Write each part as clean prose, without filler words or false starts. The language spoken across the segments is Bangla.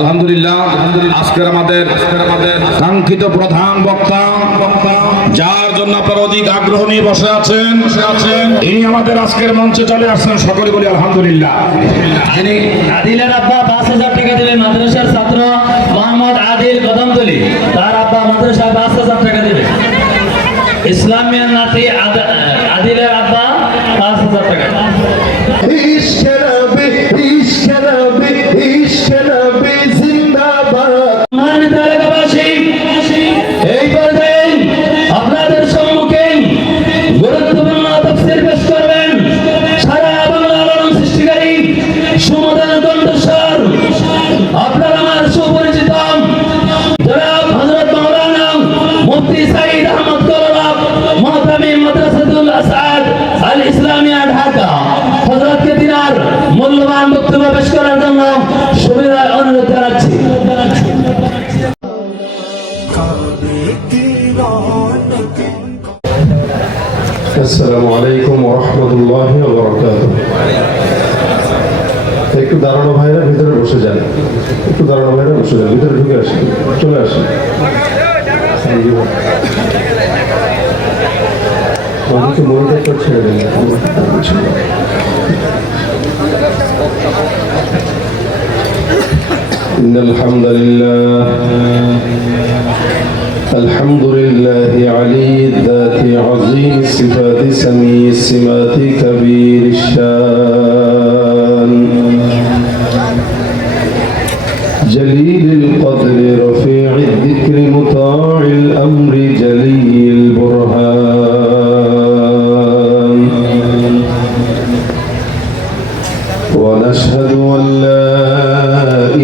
আলহামদুলিল্লাহ আজকের আমাদের কাঙ্ক্ষিত প্রধান বক্তা, যার জন্য আপনারা অধিক আগ্রহ নিয়ে বসে আছেন, ইনি আমাদের আজকের মঞ্চে চলে আসছেন। সকলে বলি আলহামদুলিল্লাহ। যিনি আদিলের আব্বা ৫,০০০ টাকা দিলেন, মাদ্রাসার ছাত্র মোহাম্মদ আদিল কদমতলী, তার আব্বা মাদ্রাসায় ৫,০০০ টাকা দিলেন। ইসলামিয়া নাতি আদিলের আব্বা ৫,০০০ টাকা। এই পর্যায়ে আপনাদের সম্মুখে গুরুত্বপূর্ণ তাফসীর পেশ করবেন সারা বাংলার আলোড়ন সৃষ্টিকারী সুমধুর কণ্ঠস্বর আপনার আমার সুপরিচিত জনাব হযরত মাওলানা মুফতি সাঈদ আহমদ করলা, মুহতামিম মাদ্রাসাতুল আসাদ আল ইসলামিয়া ঢাকা, হযরতকে তিনার মূল্যবান বক্তব্য পেশ করার জন্য সুবিনয় অনুরোধ জানাচ্ছি। আসসালামু আলাইকুম ওয়া রাহমাতুল্লাহি ওয়া বারাকাতুহু। একটু দাঁড়ানো ভাইরা ভিতরে বসে যান, একটু দাঁড়ানো ভাইরা বসে যান, ভিতরে ঢুকে আসেন, চলে আসেন। আমাকে মনিটর করে ছেড়ে দেন। ইন্নাল হামদুলিল্লাহ الحمد لله علي الذات عظيم الصفات سميع السمات كبير الشان جليل القدر رفيع الذكر مطاع الأمر جلي البرهان ونشهد أن لا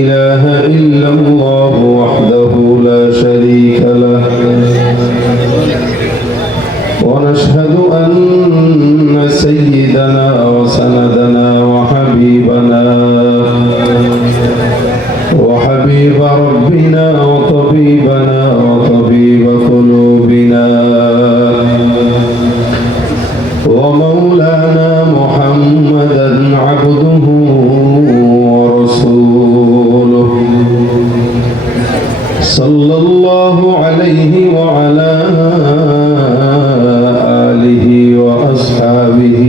إله إلا الله وحده لا شريك له ونشهد أن سيدنا وسندنا وحبيب ربنا وطبيبنا وطبيب قلوبنا ومولانا محمدا عبده ورسوله صلى الله عليه وعلى آله وأصحابه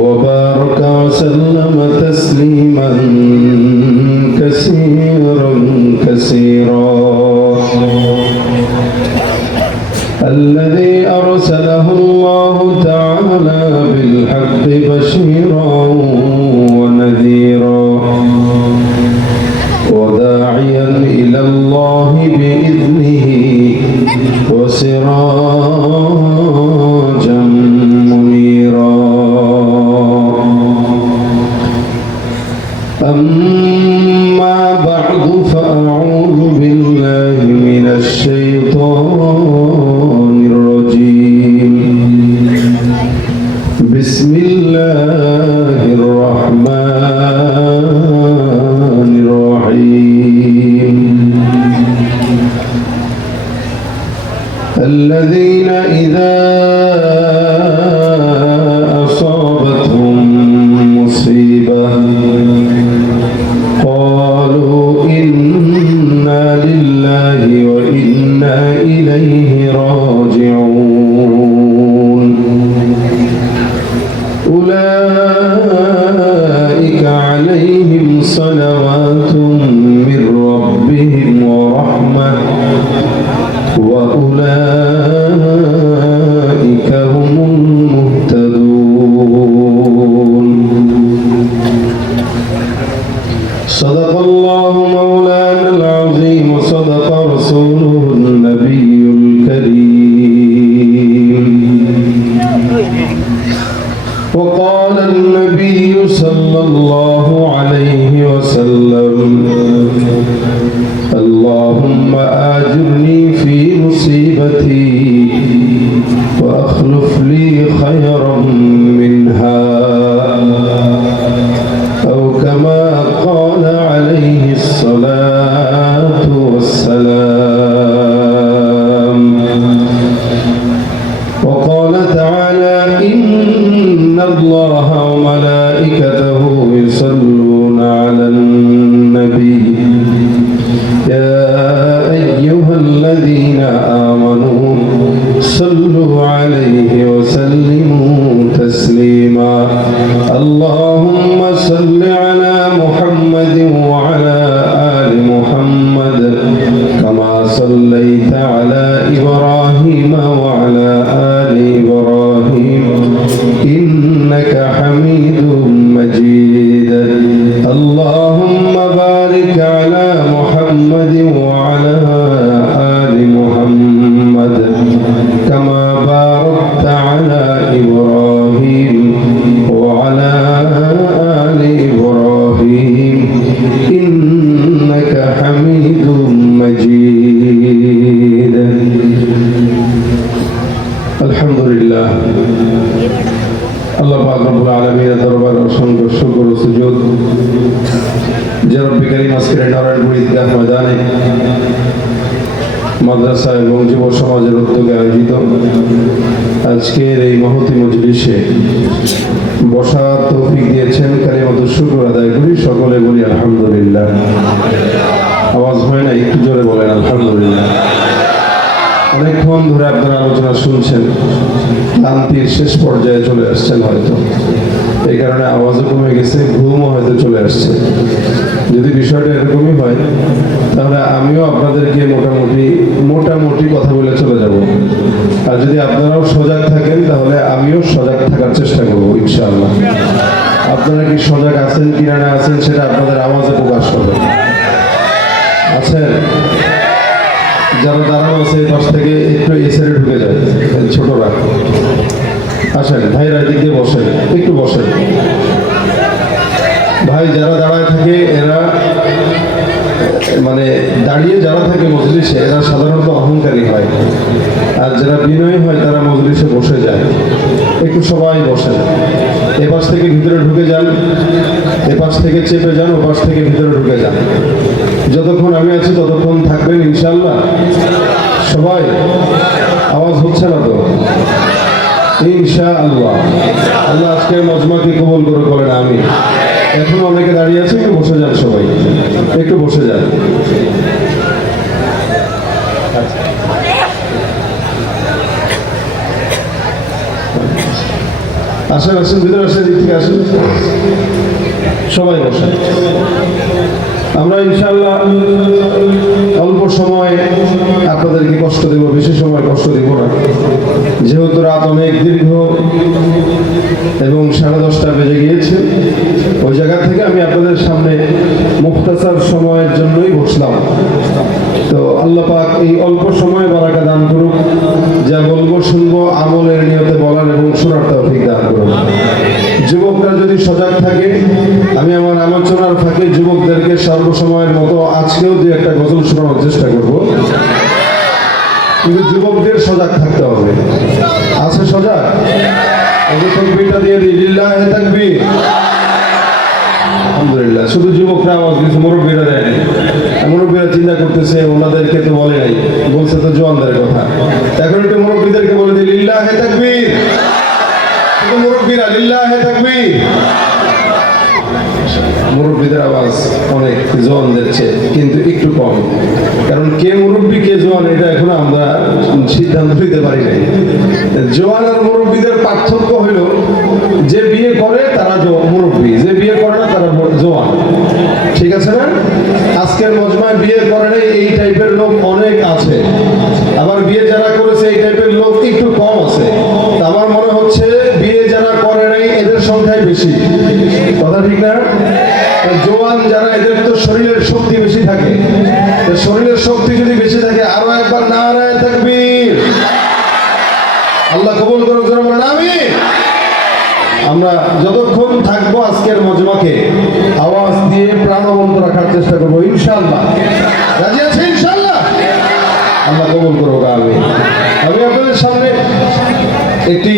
وبارك وسلم تسليما كثيرا كثيرا الذي أرسله الله تعالى بالحق بشيرا ونذيرا وداعيا إلى الله بإذنه وسراجا منيرا أما بعد فأعوذ بالله من الشيطان الرجيم بسم الله الرحمن الرحيم الذين إذا أصابتهم مصيبة قالوا إنا لله وإنا إليه راجعون أولئك عليهم صلوات من ربهم ورحمة وأولئك هم المهتدون صدق الله مولانا العظيم وصدق رسوله النبي الكريم وقال النبي صلى الله عليه وسلم اللهم آجرني في مصيبتي وأخلف لي خيرا منها أو كما قال عليه الصلاة والسلام. وقال تعالى إن الله وملائكته يصلون على النبي محمد وعلى آل محمد كما صليت على إبراهيم وعلى آل إبراهيم إنك حميد مجيد اللهم بارك على محمد وعلى آل محمد كما باركت على إبراهيم وعلى آل إبراهيم إنك حميد مجيد الحمد لله আল্লাহ পাক রব্বুল আলামিনের দরবারে অসংখ্য শুকর ও সুজুদ যে রব্বি কারীম আজকের নারায়ণপুর ঈদগাহ ময়দানে মাদ্রাসা এবং যুব সমাজের উদ্যোগে আয়োজিত আজকের এই মহতী মজলিসে বসার তৌফিক দিয়েছেন কালিমাতুশ শুকর আদায় করি সকলে বলি আলহামদুলিল্লাহ। আওয়াজ হয় না, একটু জোরে বলেন আলহামদুলিল্লাহ। অনেকক্ষণ ধরে আপনারা আলোচনা শুনছেন, ক্লান্তির শেষ পর্যায়ে চলে আসছেন হয়তো, এই কারণে আওয়াজও কমে গেছে, ঘুমও হয়তো চলে আসছে। যদি বিষয়টা এরকমই হয় তাহলে আমিও আপনাদেরকে মোটামুটি কথা বলে চলে যাব, আর যদি আপনারাও সজাগ থাকেন তাহলে আমিও সজাগ থাকার চেষ্টা করবো ইনশাআল্লাহ। আপনারা কি সজাগ আছেন কিনা না আছেন সেটা আপনাদের আওয়াজে প্রকাশ করবেন। আছেন? যারা দাঁড়ানো আছে এই পাশ থেকে একটু এসে ঢুকে যায়, ছোটরা আসেন, ভাইরা দিকে বসেন, একটু বসেন। ভাই যারা দাঁড়ায় থাকে এরা মানে দাঁড়িয়ে যারা থাকে মজলিসে এরা সাধারণত অহংকারী হয়, আর যারা বিনয়ী হয় তারা মজলিসে বসে যায়। একটু সবাই বসেন, এপাশ থেকে ভিতরে ঢুকে যান, এপাশ থেকে চেপে যান, ওপাশ থেকে ভিতরে ঢুকে যান। যতক্ষণ আমি আছি ততক্ষণ থাকবেন ইনশাআল্লাহ। সবাই আওয়াজ হচ্ছে না তো? ইনশাআল্লাহ। আল্লাহ আজকের মজমাকে কবুল করে বলেন আমি। এখন অনেকে দাঁড়িয়ে আছে, একটু বসে যান, সবাই একটু বসে যান। আসেন আসেন, ভিতরে আসেন, দিক থেকে আসেন, সবাই বসেন। আমরা ইনশাআল্লাহ অল্প সময় আপনাদেরকে কষ্ট দেব, বেশি সময় কষ্ট দেব না, যেহেতু রাত অনেক দীর্ঘ এবং 10:30 বেজে গিয়েছে। ওই জায়গা থেকে আমি আপনাদের সামনে মুখতাসার সময়ের জন্যই বসলাম। তো আল্লাহ পাক এই অল্প সময় বারাকা দান করুক, যা বলবো শুনবো আমলের নিয়তে বলার এবং শোনার তৌফিক দান করুন। যুবকরা যদি সজাগ থাকে, আমি আমার আলোচনার ফাঁকে যুবকদেরকে সর্বসময়ের মতো আজকেও যে একটা গজল শোনানোর চেষ্টা করব, কিন্তু যুবকদের সজাগ থাকতে হবে। আছে সজাগ? তাকবীরটা দিয়ে দিই, লিল্লাহি তাকবীর। আলহামদুলিল্লাহ। শুধু যুবকরা আওয়াজ দিচ্ছে, মুরব্বীরা দেয়নি। মুরব্বীরা চিন্তা করতেছে ওনাদেরকে তো বলে নাই, বলছে তো জওয়ানদের কথা। এখন একটু মুরব্বীদেরকে বলে দিই, লিল্লাহি তাকবীর। শুধু মুরব্বীরা লিল্লাহি তাকবীর। মুরব্বীদের আওয়াজ অনেক জওয়ানদের চেয়ে কিন্তু একটু কম, কারণ কে মুরব্বী কে জওয়ান এটা এখন আমরা সিদ্ধান্ত নিতে পারি নাই। জওয়ান আর মুরব্বীদের পার্থক্য হইল, যে বিয়ে করে তারা মুরব্বী, যে বিয়ে করে না তারা জওয়ান। ঠিক আছে না? আজকের মজমায় বিয়ে করে নাই এই টাইপের লোক অনেক আছে, আবার বিয়ে যারা করেছে এই টাইপের লোক একটু কম আছে। আমার মনে হচ্ছে বিয়ে যারা করে নাই এদের সংখ্যাই বেশি। কথা ঠিক না? জওয়ান যারা, এদের তো শরীরের শক্তি বেশি থাকে। শরীরের শক্তি যদি বেশি থাকে, আরো একবার নারায়ে তাকবীর। আল্লাহ কবুল করুক, জোরে বলেন আমিন। আমরা যতক্ষণ থাকবো আজকের মজমাকে আওয়াজ দিয়ে প্রাণবন্ত রাখার চেষ্টা করবো ইনশাআল্লাহ। রাজি আছে ইনশাআল্লাহ? আল্লাহ কবুল করুক আমিন। আমি আপনাদের সামনে একটি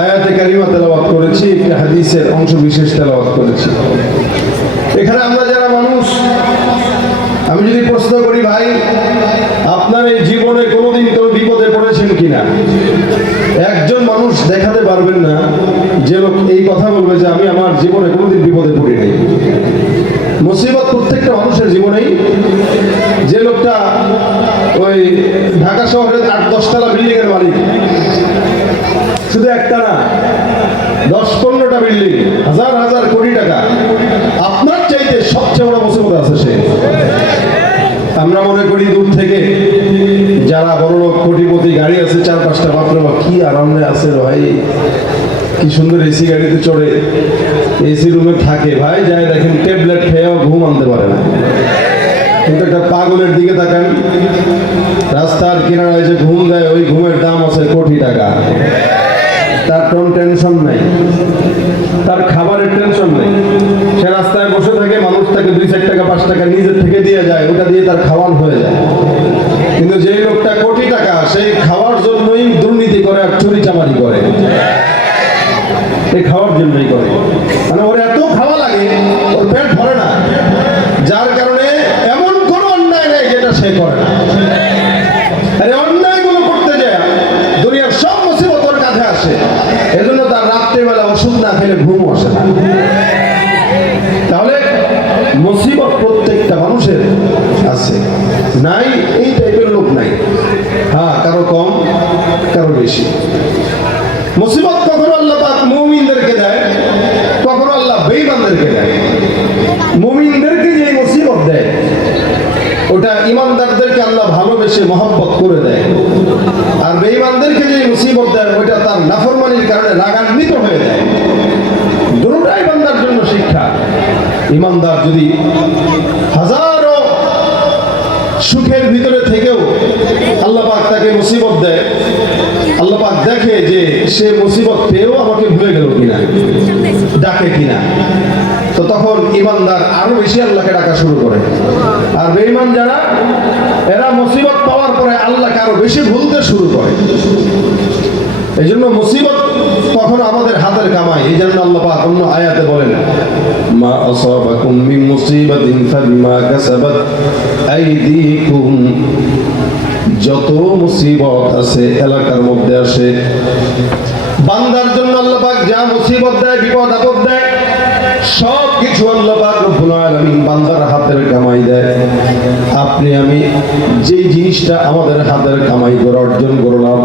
আয়াতে কারিমা তেলাওয়াত করেছি, একটি হাদিসের অংশ বিশেষ তেলাওয়াত করেছি। এখানে আমরা যারা মানুষ, আমি যদি প্রশ্ন করি ভাই আপনার এই জীবনে কোনোদিন কেউ বিপদে পড়েছেন কিনা, একজন মানুষ দেখাতে পারবেন না যে লোক এই কথা বলবে যে আমি আমার জীবনে কোনোদিন বিপদে পড়ি নাই। মুসিবত প্রত্যেকটা মানুষের জীবনেই। যে লোকটা ওই ঢাকা শহরের 8-10 তলা বিল্ডিং এর মালিক, শুধু একটা না 10-15টা বিল্ডিং, হাজার হাজার কোটি টাকা, আপনার চাইতে কি সুন্দর এসি গাড়িতে চড়ে এসি রুমে থাকে, ভাই যায় দেখেন ট্যাবলেট খেয়েও ঘুম আনতে পারে না। কিন্তু একটা পাগলের দিকে তাকান, রাস্তার কিনারায় যে ঘুম দেয় ওই ঘুমের দাম আছে কোটি টাকা। তার কোনো টেনশন নাই, তার খাবারের টেনশন নেই। সে রাস্তায় বসে থাকে, মানুষ তাকে 2-4 টাকা 5 টাকা নিজের থেকে দিয়ে যায়, ওটা দিয়ে তার খাওয়ার হয়ে যায়। কিন্তু যে লোকটা কোটি টাকা, সেই খাওয়ার জন্যই দুর্নীতি করে আর চুরি চামারি করে, এই খাওয়ার জন্যই করে। মানে ওর এত খাওয়া লাগে, ওর পেট ভরে না, যার কারণে এমন কোনো অন্যায় নেই যেটা সে করে না। আরে অন্যায়গুলো করতে যায় দুনিয়ার সব মুসিবত ওর কাছে আসে, এজন্য তার রাত্রিবেলা ওষুধ না খেলে ঘুম আসে না। তাহলে মুসিবত প্রত্যেকটা মানুষের আছে, নাই এই টাইপের লোক নাই। হ্যাঁ, কারো কম কারো বেশি। মুসিবত কখনো আল্লাহ পাক মুমিনদেরকে দেয়, কখনো আল্লাহ বেঈমানদেরকে দেয়। মুমিনদেরকে যে মুসিবত দেয় ওটা ইমানদারদেরকে আল্লাহ ভালোবেসে মহব্বত করে দেয়, আর বেঈমানদেরকে যে মুসিবত দেয় ওটা তার নাফরমানির কারণে রাগান্বিত হয়ে দেয়। দুটোটাই বান্দার জন্য শিক্ষা। ইমানদার যদি হাজারো সুখের ভিতরে থেকেও আল্লাহ পাক তাকে মুসিবত দেয়, আল্লাহ পাক দেখে যে সে মুসিবত পেয়েও আমাকে ভুলে গেল কিনা, ডাকে কিনা, তো তখন ইমানদার আরো বেশি আল্লাহকে ডাকা শুরু করে। আর বেঈমান যারা, এরা মুসিবত পাওয়ার পরে আল্লাহকে আরো বেশি ভুলতে শুরু করে। এই জন্য মুসিবত কখনো আমাদের হাতের কামাই। এই জন্য আল্লাহ পাক অন্য আয়াতে বলেন, মা আসাবাকুম মিন মুসিবাতিন ফাবিমা কাসাবাত আইদিকুম। যত মুসিবত আছে এলাকার মধ্যে আসে, বান্দার জন্য আল্লাহ পাক যা মুসিবত দেয়, বিপদ আপদ দেয়, সব কিছু আল্লাহ পাক রব্বুল আলামিন বান্দার হাতের কামাই দেয়। আপনি আমি যেই জিনিসটা আমাদের হাতের কামাই করে অর্জন করলাম,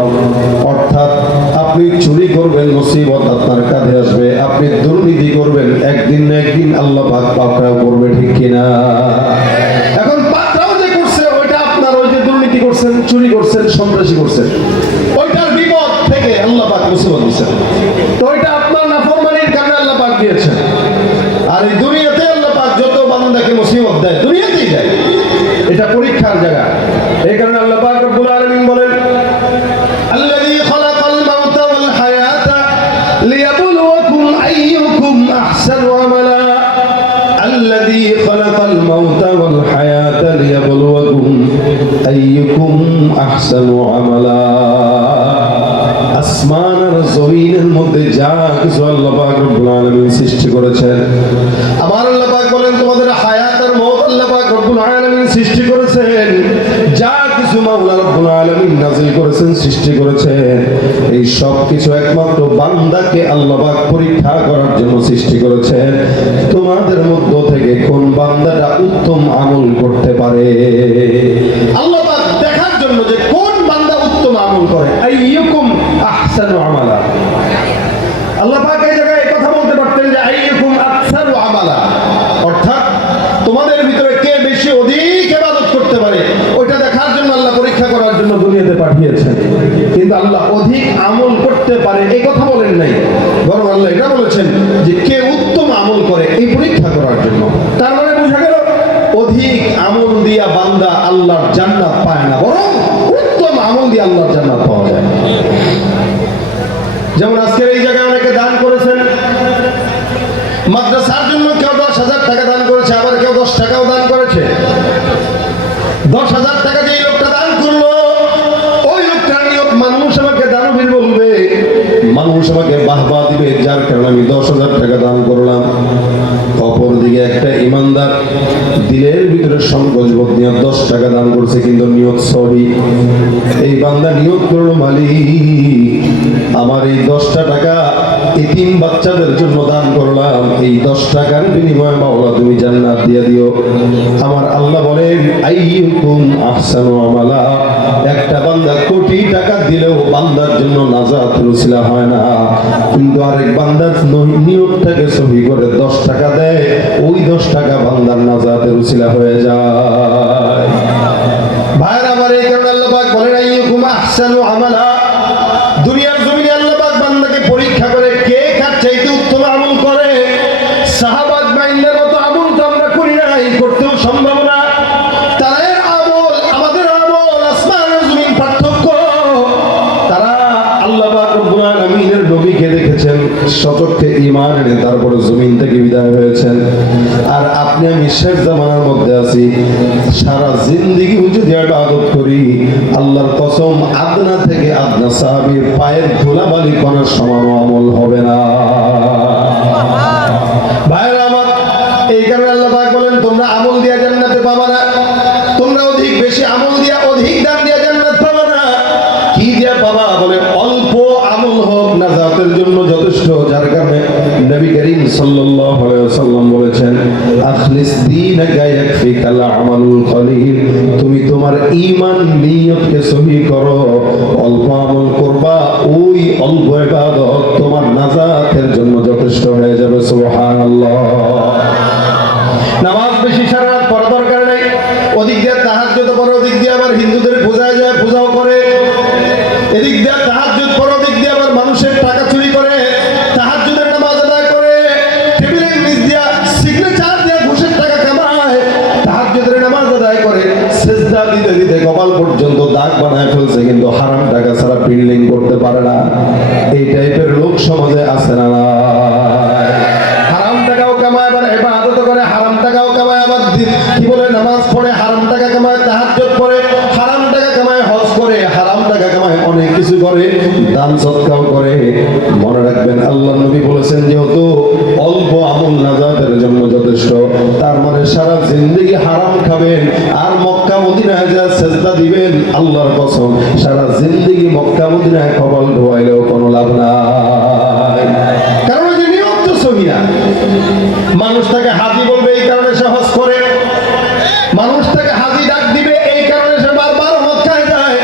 অর্থাৎ আপনি চুরি করবেন, মুসিবত আপনার কাঁধে আসবে। আপনি দুর্নীতি করবেন, একদিন না একদিন আল্লাহ পাক পাকড়াও করবে, ঠিক কিনা? এখন পাকড়াও যে করছে ওইটা আপনার, ওই যে দুর্নীতি করছেন, চুরি করছেন, সন্ত্রাসী করছেন, ওইটার বিপদ থেকে আল্লাহ পাক মুসিবত দিয়েছেন। তো ওইটা আপনার নাফরমানির কারণে আল্লাহ পাক দিয়েছেন। আর এই দুনিয়াতে আল্লাহ পাক যত বান্দাকে মুসিবত দেয়, দুনিয়াতেই দেয়, এটা পরীক্ষার জায়গা। এই কারণে আল্লাহ পাক রব্বুল আলামিন বলেন, আল্লাযী খালাকাল মাউতা ওয়াল হায়াতা লিয়াবলুয়াকুম আইয়ুকুম আহসানু আমালা। আল্লাযী খালাকাল মাউতা ওয়াল হায়াতা লিয়াবলুয়াকুম আইয়ুকুম আহসানু আমালা। আসমান আর জমিনের মধ্যে যা কিছু আল্লাহ পাক রব্বুল আলামিন সৃষ্টি করেছেন, আমার আল্লাহ পাক বলেন তোমাদের হায়াত আর মওত আল্লাহ পাক রব্বুল আলামিন সৃষ্টি করেছেন। যা কিছু মাওলা রব্বুল আলামিন নাযিল করেছেন, সৃষ্টি করেছেন, এই সব কিছু একমাত্র বান্দাকে আল্লাহ পাক পরীক্ষা করার জন্য সৃষ্টি করেছেন। তোমাদের মধ্য থেকে কোন বান্দাটা উত্তম আমল করতে পারে, আল্লাহ পাক দেখার জন্য যে কোন বান্দা উত্তম আমল করে। আইয়ুকুম আহসানু আমালা। আল্লাহ পাক এই জায়গায় কথা বলতে পারতেন যে আইয়ুকুম আকসারু আমালা, অর্থাৎ তোমাদের ভিতরে কে বেশি অধিক ইবাদত করতে পারে ওইটা দেখার জন্য আল্লাহ পরীক্ষা করার জন্য দুনিয়াতে পাঠিয়েছেন। কিন্তু আল্লাহ অধিক আমল করতে পারে এই কথা বলেন নাই, বরং আল্লাহ এটা বলেছেন যে কে উত্তম আমল করে এই পরীক্ষা করার জন্য। তার মানে বোঝা গেল অধিক আমল দিয়া বান্দা আল্লাহর জান্নাত পায় না, বরং উত্তম আমল দিয়ে আল্লাহর জান্নাত পাওয়া যায়। যেমন আজকের এই জায়গায় অনেকে দান করেছেন, মাদ্রাসার জন্য কেউ 10,000 টাকা দান করেছে, আবার কেউ 10 টাকাও দান করেছে। 10,000 টাকা যে লোকটা দান করলো, ওই লোকটার নিয়ত মানুষ আমাকে দানবীর বলবে, মানুষ আমাকে বাহবা দিবে, যার কারণে আমি 10,000 টাকা দান করলাম। অপরদিকে একটা ইমানদার দিলের ভিতরে সংকোচ বোধ নিয়ে 10 টাকা দান করছে, কিন্তু নিয়ত সহি। এই বান্দা নিয়ত করলো, মালিক আমার এই 10টা টাকা এতিম বাচ্চাদের জন্য দান করলাম, এই 10 টাকার বিনিময়ে মাওলা তুমি জান্নাত দিয়ে দিও। আমার আল্লাহ বলেন আইয়ুকুম আহসানু আমালা। একটা বান্দা কোটি টাকা দিলেও বান্দার জন্য নাজাতের উসিলা হয় না, কিন্তু আরেক বান্দার নিয়তটাকে সহি করে 10 টাকা দেয়, ওই 10 টাকা বান্দার নাজাতের উসিলা হয়ে যায়। ভাইরা আমার, এই কারণে আল্লাহ পাক বলেন আইয়ুকুম আহসানু আমালা। দুনিয়ার জমিনে আল্লাহ পাক বান্দাকে পরীক্ষা করে কে সম্ভব না। তাদের আমল আমাদের আমল আসমান আর জমিন পার্থক্য। তারা আল্লাহ পাক রব্বুল আলামিনের নবীকে দেখেছেন, সচক্ষে ঈমান এনে তারপরে জমিন থেকে বিদায় হয়েছেন। আর আপনি আমি শেষ জামানার মধ্যে আছি, সারা জিন্দেগি যদি ইবাদত করি, আল্লাহর কসম আদনা থেকে আদনা সাহাবীর পায়ের ধুলাবালি কণার সমান আমল হবে না। ভাইরা আমার, এই কারণে আল্লাহ পাক বলেন তোমরা আমল দিয়া জান্নাতে পাবা না, তোমরা অধিক বেশি আমল দিয়া অধিক দাম দিয়া জান্নাত পাবা না। কি দিয়া পাবা? বলে অল্প আমল হোক নাজাতের জন্য যথেষ্ট। যার কারণে নবী করিম সাল্লাল্লাহু আলাইহি ওয়াসাল্লাম বলেছেন, আখলিস দীনাকা ইয়াকফিকাল আমালুল কলিল। তুমি তোমার ঈমান নিয়তকে সহি করো, অল্প আমল করবা, ওই অল্প ইবাদত তোমার নাজাতের জন্য যথেষ্ট হয়ে যাবে। সুবহানাল্লাহ। নামাজ বেশি সারা রাত পড়া দরকার নেই, ওদিক দিয়ে তাহাজ্জুদ পড়ো, ওদিক দিয়ে আবার হিন্দুদের পূজায় যায় পূজাও করে, এদিক দিয়ে তাহাজ্জুদ পড়ো, ওদিক দিয়ে আবার মানুষের টাকা চুরি করে, তাহাজ্জুদের নামাজ আদায় করে, টেবিলের নিচ দিয়া সিগনেচার দিয়ে ঘুষের টাকা কামায়, তাহাজ্জুদের নামাজ আদায় করে, সিজদা দিতে দিতে কপাল পর্যন্ত দাগ বানায় ফেলছে, কিন্তু হারাম টাকা ছাড়া বিল্ডিং করতে পারে না। এই টাইপের লোক সমাজে আছে না? হারাম টাকাও কামায়, আবার ইবাদত করে, হারাম টাকাও কামায়, আবার কি বলে নামাজ পড়ে, হারাম টাকা কামায়, তাহাজ্জুদ পড়ে, হারাম টাকা কামায়, হজ করে, হারাম টাকা কামায়, অনেক কিছু করে, দান সদকাও করে। মনে রাখবেন আল্লাহ নবী বলেছেন, যেহেতু অল্প আমল নাজাতের জন্য যথেষ্ট, তার মানে সারা জিন্দেগি হারাম খাবেন আর মক্কা মদিনায় যা সেজদা দিবেন, আল্লাহর কসম সারা জিন্দেগি মক্কা মদিনায় কপাল ধোয়াইলেও কোনো লাভ নাই। কারণ ওই যে নিয়ত তো সহি না। মানুষ তাকে হাজি বলবে, এই কারণে সে হজ করে, মানুষ তাকে হাজি ডাক দিবে, এই কারণে সে বারবার মক্কায় যায়,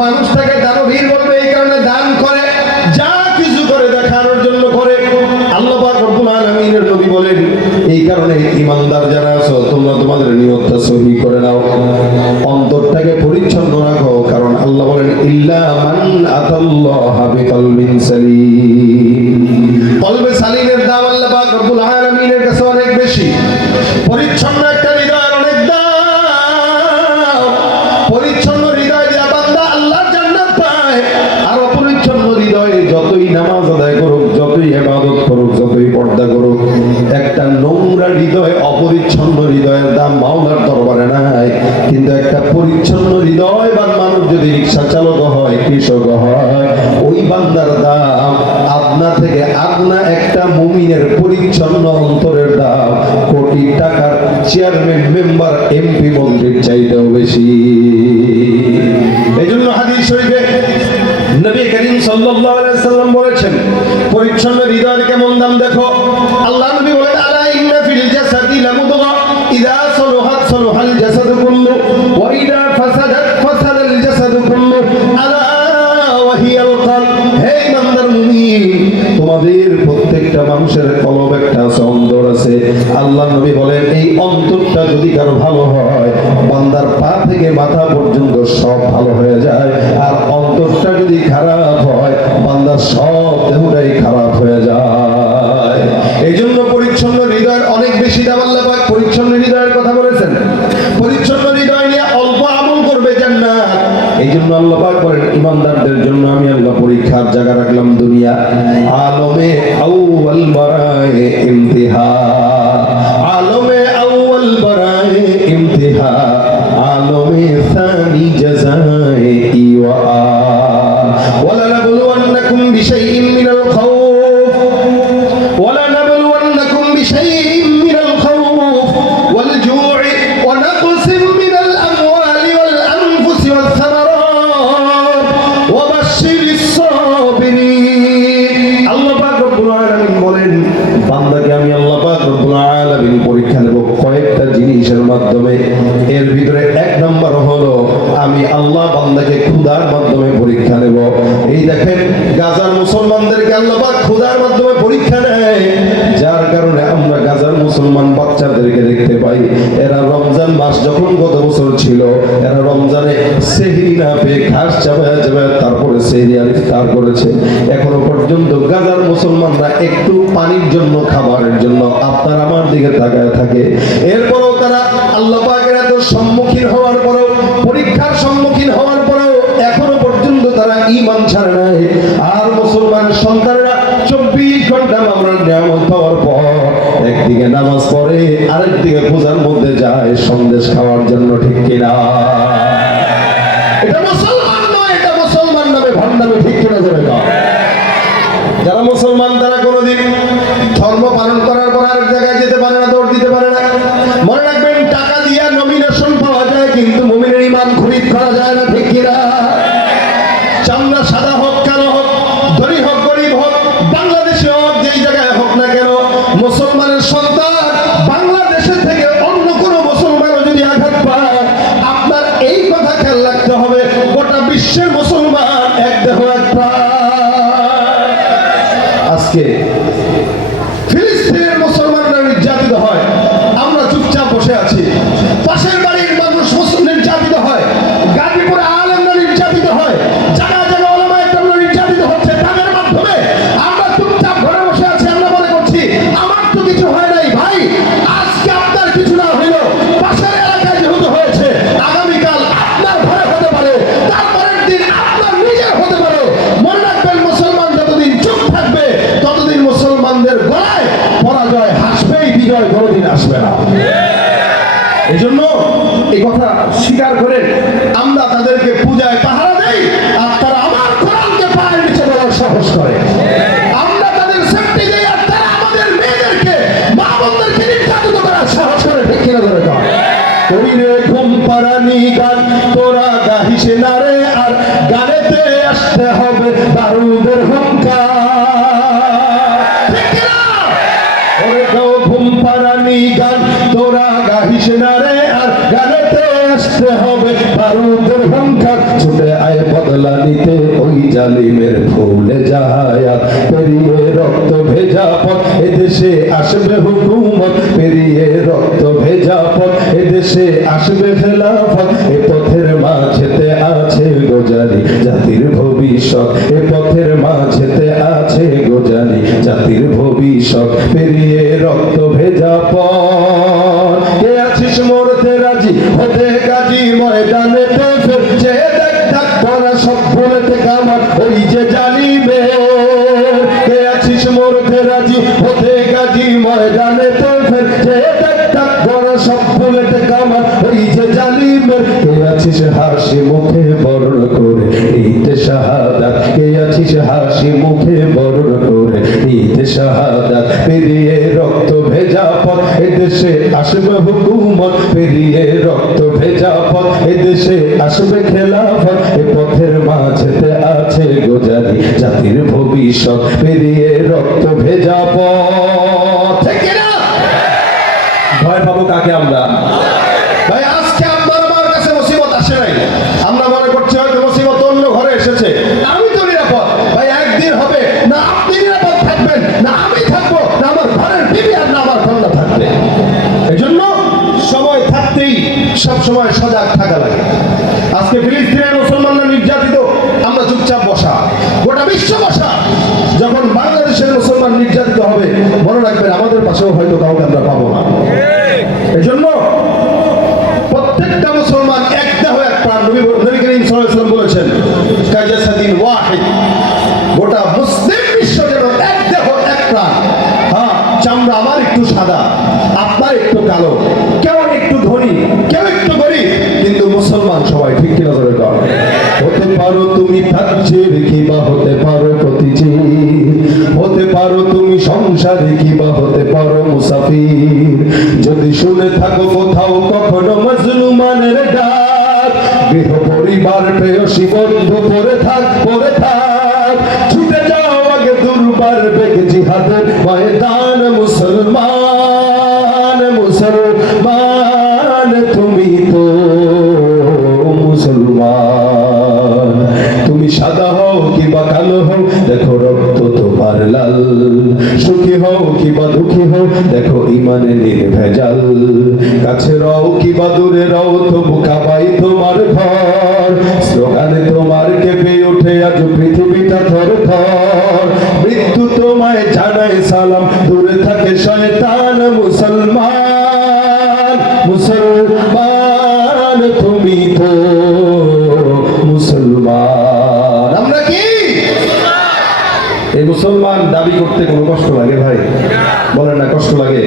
মানুষ তাকে দানবীর বলবে, এই কারণে দান করে, যা কিছু করে দেখানোর জন্য করে। আল্লাহ পাক রব্বুল আলামিনের নবী বলেন, এই কারণে ঈমানদার যারা আছো, তোমরা তোমাদের নিয়তটা সহি করে নাও, অন্তরটাকে পরিচ্ছন্ন রাখো। কারণ আল্লাহ বলেন, ইল্লা মান আতাল্লাহা বিকলবিন সালিম। কলবে সালিমের দাম আল্লাহ পাক রব্বুল আলামিনের কাছে অনেক বেশি। পরিচ্ছন্ন একটা হৃদয়ের অনেক দাম। পরিচ্ছন্ন হৃদয় দিয়া বান্দা আল্লাহর জান্নাত পায়। আর অপরিচ্ছন্ন হৃদয়ে যতই নামাজ আদায় করুক, যতই ইবাদত করুক, যতই পর্দা করুক, একটা নোংরা হৃদয়, অপরিচ্ছন্ন হৃদয়ের দাম মাওলার দরবারে নাই। কিন্তু একটা পরিচ্ছন্ন হৃদয়বান মানুষ যদি রিকশা চালক হয়, কৃষক হয়, ওই বান্দার দাম আপনা থেকে আপনা একটা মুমিনের পরিচ্ছন্ন অন্তরের দাম কোটি টাকার চেয়ারম্যান, মেম্বার, এমপি, মন্ত্রীর চাইতেও বেশি। এই জন্য হাদিস শরীফে নবী করিম সাল্লাল্লাহু আলাইহি ওয়াসাল্লাম বলেছেন, পরিচ্ছন্ন হৃদয়ের কেমন দাম দেখো। আল্লাহ নবী বলেন, আলা ইন্না ফিল জাসাদি লামুদগা ইযা সালাহাত সালাহাল জাসাদু কুল্লু ওয়া ইযা ফাসাদাত ফাসাদাল জাসাদু কুল্লু আলা ওয়া হিয়াল কলব। হে ইমানদার মুমিন, তোমাদের প্রত্যেকটা মানুষের কলব একটা আছে, অন্তর আছে। আল্লাহ নবী বলেন, এই অন্তরটা যদি কারো ভালো হয়, বান্দার পা থেকে মাথা পর্যন্ত সব ভালো হয়ে যায়। আর অন্তরটা যদি খারাপ হয়, বান্দার সব দেহটাই খারাপ হয়ে যায়। এই জন্য পরিচ্ছন্ন হৃদয়ের অনেক বেশি দাম। আল্লাহ পাক পরিচ্ছন্ন হৃদয়ের কথা বলেছেন। পরিচ্ছন্ন হৃদয় নিয়ে অল্প আমল করবে জান্নাত। এই জন্য আল্লাহ পাক বলেন, ঈমানদারদের জন্য আমি আল্লাহ পরীক্ষার জায়গা রাখলাম দুনিয়া। আলমে আউয়াল বারায়ে ইমতিহান, আলমে আউয়াল বারায়ে ইমতিহান, আলমে সানি জাযায়ে ইওয়া। ওয়ালানাবলুওয়ান্নাকুম বিশাইইন মিনাল খাউফ, ওয়ালানাবলুওয়ান্নাকুম বিশাইইন মিনাল খাউফ ওয়াল জু'i ওয়া নাকসিম মিনাল আমওয়ালি ওয়াল আনফুসি ওয়াস সামারাত ওয়া বাশশিরিস সাবিরিন। আল্লাহ পাক রব্বুল আলামিন বলেন, বান্দাকে আমি আল্লাহ পাক রব্বুল আলামিন পরীক্ষা নেব কয়েকটা জিনিসের মাধ্যমে। এর ভিতরে এক নম্বর হলো, আমি আল্লাহ বান্দাকে ক্ষুধার মাধ্যমে পরীক্ষা নেব। এই দেখেন, গাজার মুসলমানদেরকে আল্লাহ পাক ক্ষুধার মাধ্যমে পরীক্ষা নেয়। যার কারণে আমরা গাজার মুসলমান বাচ্চাদেরকে দেখতে পাই, এরা রমজান মাস যখন গত বছর ছিল, এরা রমজানে সেহরি না পেয়ে ঘাস চাপায় চাপায় তারপরে সেহরি আর ইফতার করেছে। এখনো পর্যন্ত গাজার মুসলমানরা একটু পানির জন্য, খাবারের জন্য আপনার আমার দিকে তাকায় থাকে। এরপরও তারা যায় সন্দেশ খাওয়ার জন্য, ঠিক কিনা? এটা মুসলমান নয়, এটা মুসলমান নামে ভণ্ডামি, ঠিক কিনা জোরে কও? যারা মুসলমান তারা কোনোদিন ধর্ম পালন করার পর আরেক জায়গায় যেতে পারে না, দৌড় দিতে পারে না। মনে রাখবেন, টাকা দিয়া নমিনেশন পাওয়া যায় কিন্তু মুমিনের ঈমান খরিদ করা যায় না, ঠিক কিনা? চামড়া সাদা হোক, কালো হোক, ধনী হোক, গরিব হোক, বাংলাদেশে হোক, যেই জায়গায় হোক না কেন, মুসলমানের সন্তান বাংলাদেশের থেকে অন্য কোনো মুসলমানও যদি আঘাত পায়, আপনার এই কথা খেয়াল রাখতে হবে, গোটা বিশ্বের মুসলমান এক দেহ এক প্রাণ। আজকে ফিলিস্তিনের মুসলমানরা নির্যাতিত হয়, আমরা চুপচাপ বসে আছি। পাশের বাড়ির মানুষ মুসলিম নির্যাতিত হয়, গাজীপুরে আলেমরা নির্যাতিত হয়, জায়গায় জায়গায় ওলামায়ে কেরামরা নির্যাতিত হচ্ছে, তাদের মাধ্যমে আমরা চুপচাপ ঘরে বসে আছি। আমরা মনে করছি আমার তো কিছু হয় নাই। ভাই, আজকে আপনার কিছু না হইলেও পাশের এলাকায় যেহেতু হয়েছে, আগামীকাল আপনার ঘরে হতে পারে, তারপরের দিন আপনার নিজের হতে পারে। মনে রাখবেন, মুসলমান যতদিন চুপ থাকবে ততদিন মুসলমানদের গলায় পরাজয় হাসবেই, বিজয় কোনোদিন আসবে না। এই জন্য এই কথা স্বীকার করে আমরা তাদেরকে পূজায় পাহারা দেই, আর তারা আমার কোরআনকে পায়ের নিচে বলার সাহস করে। আমরা তাদের সেফটি দেই, আর তারা আমাদের মেয়েদেরকে, মা বোনদেরকে নির্যাতিত করার সাহস করে, ঠিক কিনা ধরে কর? কইরে ঘুম পাড়ানি গান তোরা গাহিস না রে, আর গানেতে আসতে হবে বারুদের হুঙ্কার, ঠিক কিনা? ওরে কেউ ঘুম পাড়ানি গান তোরা গাহিস না রে, আর গানেতে আসতে হবে বারুদের হুঙ্কার। ছুটে আয় বদলা নিতে ওই জালিমের ভুলে যায়, পেরিয়ে রক্ত ভেজা পথ এদেশে আসবে হুকুমত, পেরিয়ে রক্ত ভেজা পথ এদেশে আসবে খেলাফত। এ পথের মাঝেতে আছে গোজারি জাতির ভবিষ্যৎ, এ পথের মাঝেতে আছে গোজারি জাতির ভবিষ্যৎ। পেরিয়ে রক্ত ভেজা পথ, কে আছিস মরতে রাজি হতে গাজী ময়দানেতে, ফের যে দেখ থাক করা সব ভুলেতে কামার ওই যে জালিমের। কে আছিস মরতে রাজি হতে গাজী ময়দানেতে, ফের যে দেখ থাক করা সব ভুলেতে কামার ওই যে জালিমের। কে আছিস হাসি মুখে বরণ করে ঈদে শাহাদাত, কে আছিস হাসি মুখে বরণ করে ঈদে শাহাদাত। পেরিয়ে রক্ত ভেজা পথ এদেশে আসবে হুকুমত, পেরিয়ে রক্ত ভেজা পথ এদেশে আসবে খেলাফত। এ পথের মাঝেতে আছে গোজারি জাতির ভবিষ্যৎ, পেরিয়ে রক্ত ভেজা পথ, ঠিক কিনা? ভয় পাবো কাকে আমরা? ভাই, আজকে আপনার আমার কাছে মুসিবত আসে নাই, আমরা মনে করছি হয়তো মুসিবত অন্য ঘরে এসেছে, আমি তো নিরাপদ। ভাই, একদিন হবে না আপনি নিরাপদ থাকবেন, না আমি থাকবো, না আমার ঘরের বিবি, আর না আমার কন্যা থাকবে। এই জন্য সময় থাকতেই সব সময় সজাগ থাকা লাগে। আজকে ফিলিস্তিনের মুসলমানরা নির্যাতিত, আমরা চুপচাপ বসা, গোটা বিশ্ব বসা। যখন বাংলাদেশের মুসলমান নির্যাতিত হবে, মনে রাখবেন আমাদের পাশেও হয়তো কাউকে আমরা পাবো না। এই জন্য প্রত্যেকটা মুসলমান এক দেহ এক প্রাণ। নবী করিম সাল্লাল্লাহু আলাইহি ওয়াসাল্লাম বলেছেন, কাজাসাদিন ওয়াহিদ, গোটা মুসলিম বিশ্ব যেন এক দেহ এক প্রাণ। হ্যাঁ, চামড়া আমার একটু সাদা, আপনার একটু কালো, কেউ একটু ধনী, কেউ একটু গরিব, কিন্তু মুসলমান সবাই, ঠিক কিনা ধরে কর? হতে পারো তুমি তাজ্জের কিবা হতে পারো প্রতিজীব, হতে পারো তুমি সংসারে কিবা হতে পারো মুসাফির। যদি শুনে থাকো কোথাও কখনো মাজলুমানের ডাক, গৃহ পরিবার প্রেয়সী বন্ধু পড়ে থাক, পড়ে থাক, ছুটে যাও আগে দুর্বার বেগ জিহাদের ময়দান। মুসলমান, মুসলমান তুমি তো মুসলমান। তুমি সাদা হও কিবা কালো হও, দেখো রক্ত তোমার লাল। সুখী হও কিবা দুঃখী হও, দেখো ইমানে নির্ভেজাল। কাছে রও কিবা দূরে রও, তবু কাবাই তোমার ঘর। স্লোগানে তোমার কেঁপে ওঠে আজ পৃথিবীটা থর থর। মৃত্যু তোমায় জানায় সালাম, দূরে থাকে শয়তান। মুসলমান, মুসলমান তুমি তো মুসলমান। আমরা কি এই মুসলমান দাবি করতে কোনো কষ্ট লাগে ভাই? বলেন না, কষ্ট লাগে,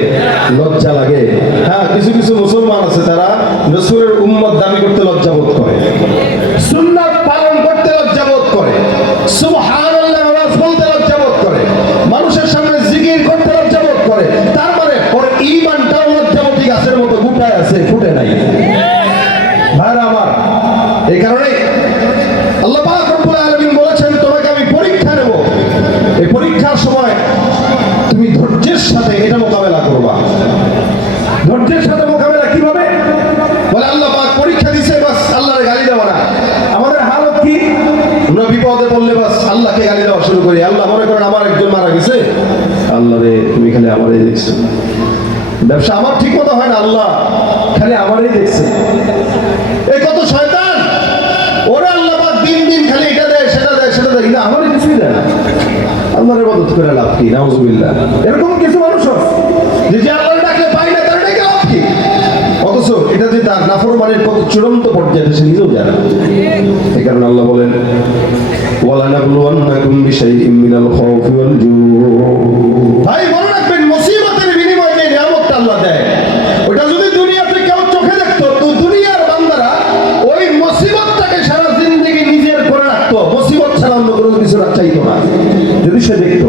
লজ্জা লাগে। হ্যাঁ, কিছু কিছু মুসলমান আছে তারা রাসূলের উম্মত দাবি করতে লজ্জা বোধ করে, সুন্নাত পালন করতে লজ্জা বোধ করে, সুবহানাল্লাহ আওয়াজ বলতে লজ্জা বোধ করে, মানুষের সামনে জিকির করতে লজ্জা বোধ করে। তার মানে ওর ঈমানটাও লজ্জাবতী গাছের মতো গুটায় আছে, ফুটে নাই। ভাইরা আমার, এই কারণে আল্লাহ পাক রব্বুল আলামিন বলেছেন তোমাকে আমি পরীক্ষা নেব, এই পরীক্ষার সময় তুমি ধৈর্যের সাথে এটা মোকাবেলা করবা। ধৈর্যের সাথে মোকাবেলা কিভাবে? বলে আল্লাহ পাক পরীক্ষা দিছে, বাস আল্লাহর গালি দেওয়া না। আমাদের হালত কি? আমরা বিপদে পড়লে বাস আল্লাহকে গালি দেওয়া শুরু করি। আল্লাহ মনে করেন আমার একজন মারা গেছে, আল্লাহ রে তুমি খালি আমারই দেখছো, ব্যবসা আমার ঠিক মতো হয় না, আল্লাহ খালি আমারই দেখছে। এই কত শয়তান, ওরা আল্লাহ পাক দিন দিন খালি এটা দেয় সেটা দেয় সেটা দেয়, কিন্তু আমারই কিছুই দেয় না। আল্লাহর ইবাদত করে লাভ কি? নাউজুবিল্লাহ। এরকম কিছু মানুষ আছে যে আল্লাহর ডাকলে পাই না, তার ডাকে লাভ কি? অথচ এটা যে তার নাফরমানির কত চূড়ান্ত পর্যায়ে সে নিজেও জানে। এই কারণে আল্লাহ বলেন ওয়ালানাবলুওয়ান্নাকুম বিশাইইম মিনাল খাউফি ওয়াল জু। ভাই মনে রাখবেন, মুসিবতের বিনিময়ে যে নিয়ামতটা আল্লাহ দেয়, ওটা যদি দুনিয়াতে কেউ চোখে দেখতো, তো দুনিয়ার বান্দারা ওই মুসিবতটাকে সারা জিন্দেগি নিজের করে রাখতো, মুসিবত ছাড়া অন্য কোনো কিছু চাইতো না যদি সে দেখতো।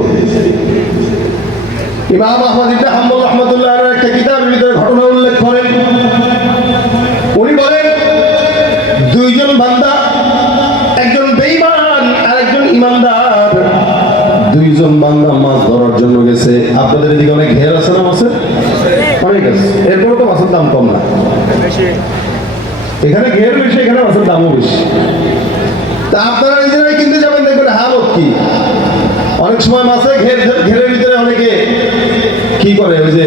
ইমাম আহমদ ইবনে হাম্বল রাহমাতুল্লাহ আলাইহির একটা কিতাবের ভিতরে ঘটনা উল্লেখ করেন। উনি বলেন দুইজন বান্দা, একজন বেঈমান আর একজন ঈমানদার, দুইজন বান্দা মাছ ধরার জন্য গেছে। আপনাদের এদিকে অনেক ঘের আছে না মাছের? অনেক আছে, এরপরে তো মাছের দাম কম না। এখানে ঘের বেশি, এখানে মাছের দামও বেশি। তা আপনারা নিজেরাই কিনতে যাবেন, দেখবেন হালত কি। অনেক সময় মাছে ঘেরের ভিতরে অনেকে কি করে, ওই যে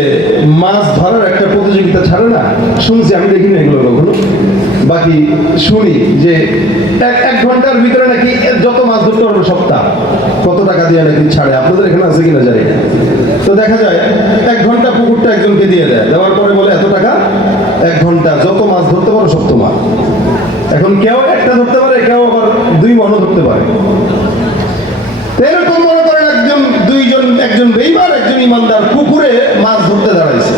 মাছ ধরার একটা প্রতিযোগিতা ছাড়ে না, শুনছি, আমি দেখিনি এগুলো কখনো, বাকি শুনি যে এক ঘন্টার ভিতরে নাকি যত মাছ ধরতে পারবে সপ্তাহ কত টাকা দিয়ে নাকি ছাড়ে। আপনাদের এখানে আছে কিনা জানি না। তো দেখা যায় 1 ঘন্টা পুকুরটা একজনকে দিয়ে দেয়, দেওয়ার পরে বলে এত টাকা 1 ঘন্টা, যত মাছ ধরতে পারো সব তোমার। এখন কেউ একটা ধরতে পারে, কেউ আবার 2 মনও ধরতে পারে। এরকম মনে করেন একজন বেঈমান একজন ঈমানদার পুকুরে মাছ ধরতে দাঁড়াইছে।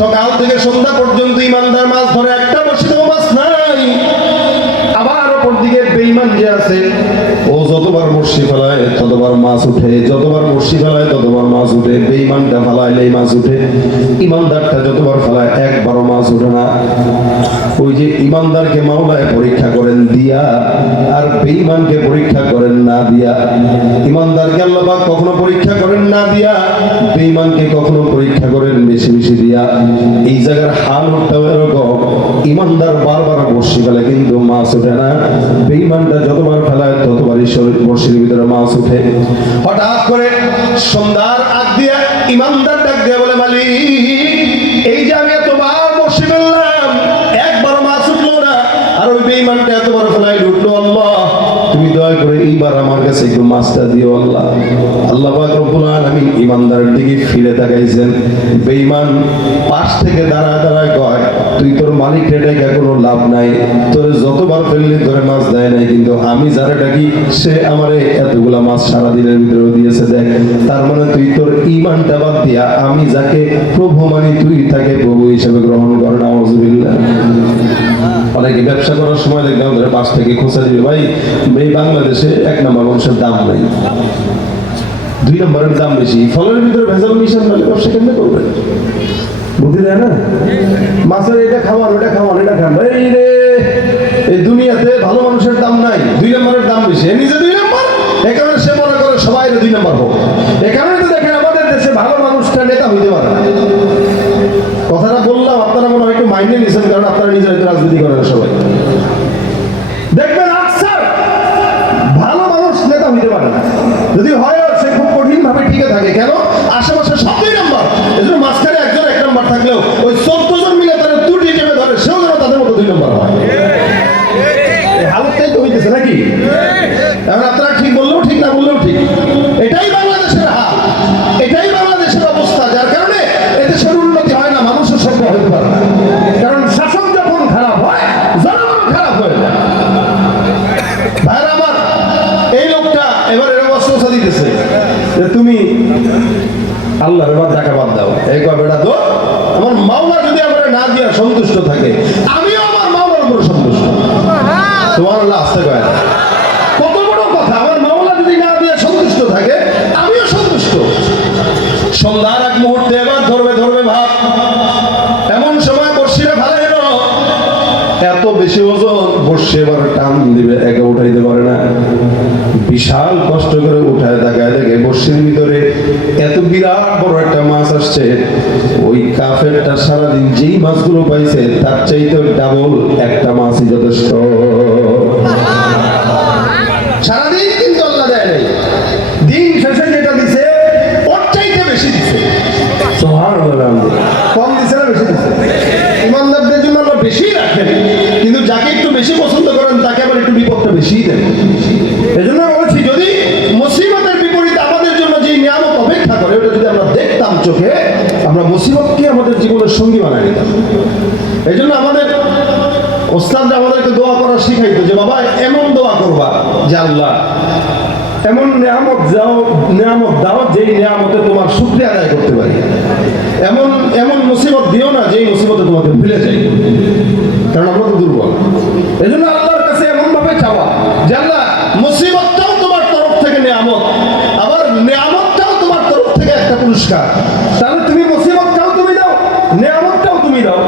সকাল থেকে সন্ধ্যা পর্যন্ত ঈমানদার মাছ ধরে, একটা বড়শিতেও মাছ নাই। আবার অপর দিকে বেঈমান যে আছে, ও যতবার বড়শি ফেলায় ততবার মাছ উঠে, যতবার বড়শি ফেলায় ততবার মাছ উঠে। বেঈমানটা ফেলাইলেই মাছ উঠে, ঈমানদারটা যতবার ফেলায় একবারও মাছ উঠে না। ওই যে ঈমানদারকে মাওলায় পরীক্ষা করেন দিয়া, আর বেঈমানকে পরীক্ষা করেন না দিয়া। ঈমানদারকে আল্লাহ পাক কখনো পরীক্ষা করেন না দিয়া, বেঈমানকে কখনো পরীক্ষা করেন বেশি বেশি দিয়া। এই জায়গার হালটা এরকম, ঈমানদার বারবার বড়শি ফেলে কিন্তু মাছ ওঠে না, বেঈমানটা যতবার ফেলায় ততবারই বড়শির ভিতরে মাছ উঠে। হঠাৎ করে সন্ধ্যার আগ দিয়া ঈমানদার ডাক দিয়ে বলে, মালিক, এই যে আমি এতবার বড়শি ফেললাম, একবার মাছ উঠলো না, আর ওই বেঈমানটা এতবার ফেলাই উঠলো, আল্লাহ তুমি দয়া করে এইবার আমার কাছে একটু মাছটা দিও আল্লাহ। আল্লাহ পাক রব্বুল আলামিন ঈমানদারের দিকে ফিরে তাকাইছেন। বেঈমান পাশ থেকে দাঁড়ায় দাঁড়ায় কয়, তুই তোর মালিক ডাকা কোনো লাভ নাই, তোর যতবার ফেললি তোরে মাছ দেয় নাই, কিন্তু আমি যারা ডাকি সে আমারে এতগুলা মাছ সারাদিনের ভিতরে দিয়েছে। দেখ, তার মানে তুই তোর ঈমানটা বাদ দিয়া আমি যাকে প্রভু মানি তুই তাকে প্রভু হিসেবে গ্রহণ কর। নাউজুবিল্লাহ। অনেকে ব্যবসা করার সময় দেখলাম ধরে পাশ থেকে খোঁচা দিবে, ভাই এই বাংলাদেশে 1 নম্বর মানুষের দাম নাই, 2 নম্বরের দাম বেশি, ফলের ভিতরে ভেজাল মিশান, নাহলে ব্যবসা কেমনে করবে? বুদ্ধি দেয় না, মাছের এটা খাওয়ান ওটা খাওয়ান এটা খান। এই রে, এই দুনিয়াতে ভালো মানুষের দাম নাই, 2 নম্বরের দাম বেশি। নিজে 2 নম্বর, এ কারণে সে মনে করে সবাই 2 নম্বর হোক। এ কারণে তো দেখেন আমাদের দেশে ভালো মানুষটা নেতা হইতে পারে না। কথাটা বললাম, আপনারা মনে হয় একটু মাইন্ডে নিয়েছেন, কারণ আপনারা নিজেরা রাজনীতি করেন সবাই। দেখবেন আকসার ভালো মানুষ নেতা হইতে পারে না, যদি হয় সে খুব কঠিন ভাবে টিকে থাকে। কেন? আশেপাশে সব 2 নম্বর, এজন্য মাঝখানে একজন 1 নম্বর থাকলেও ওই 14 জন মিলে তারা তুটি চেপে ধরে, সেও যেন তাদের মতো 2 নম্বর হয়। এই হালতটাই তো হইতেছে নাকি? এখন আপনারা ঠিক বললেও ঠিক, না বললেও ঠিক, এটাই বাংলাদেশের হাল, এটাই বাংলাদেশের অবস্থা। যার কারণে এদেশের উন্নতি হয় না, মানুষের সভ্য হতে পারে না। কারণ শাসক যখন খারাপ হয়, জনগণ খারাপ হয়ে যায়। ভাইরা আমার, এই লোকটা এবার এর অবস্থা দিতেছে যে তুমি আল্লাহর সন্তুষ্ট থাকে, আমিও আমার মাওলার উপর সন্তুষ্ট। সুবহানাল্লাহ, আস্তে কয় কত বড় কথা। আমার মাওলা যদি না দিয়ে সন্তুষ্ট থাকে, আমিও সন্তুষ্ট। সন্ধ্যার এক মুহূর্তে এবার ধরবে ভাব, এমন সময় বর্ষিরে ভালো এলো, এত বেশি ওজন, বর্ষে এবার টান দিবে, একা উঠাইতে পারে না, বিশাল কষ্ট করে উঠায় তাকায় দেখে বর্ষির ভিতরে এত বিরাট বড় একটা মাছ আসছে। ওই কাফেরটা সারাদিন যেই মাছগুলো পাইছে তার চাইতে ডাবল একটা মাছই যথেষ্ট। সারাদিন কিন্তু আল্লাহ দেয় নাই, দিন শেষে যেটা দিছে ওর চাইতে বেশি দিছে। সুবহানাল্লাহ, কম দিছে না বেশি দিছে? ইমানদারদের জন্য আল্লাহ বেশি রাখেন, কিন্তু যাকে একটু বেশি পছন্দ করেন তাকে আবার একটু বিপদটা বেশি দেন। এজন্য বলছি, যদি মুসিবতের বিপরীতে আমাদের জন্য যে নিয়ামত অপেক্ষা করে ওটা যদি আমরা দেখতাম চোখে, আমরা মুসিবতকে আমাদের জীবনের সঙ্গী বানাই নিতাম। এই জন্য আমাদের ওস্তাদরা আমাদেরকে দোয়া করা শিখাইতো যে বাবা এমন দোয়া করবা যে আল্লাহ এমন নিয়ামত দাও যেই নিয়ামতে তোমার শুকরিয়া আদায় করতে পারি, এমন মুসিবত দিও না যেই মুসিবতে তোমাকে ভুলে যাই, কারণ আমরা তো দুর্বল। এই জন্য আল্লাহর কাছে এমন ভাবে চাওয়া যে আল্লাহ মুসিবতটাও তোমার তরফ থেকে নিয়ামত, আবার নিয়ামতটাও তোমার তরফ থেকে একটা পুরস্কার। তাহলে তুমি মুসিবতটাও তুমি দাও, নিয়ামতটাও তুমি দাও,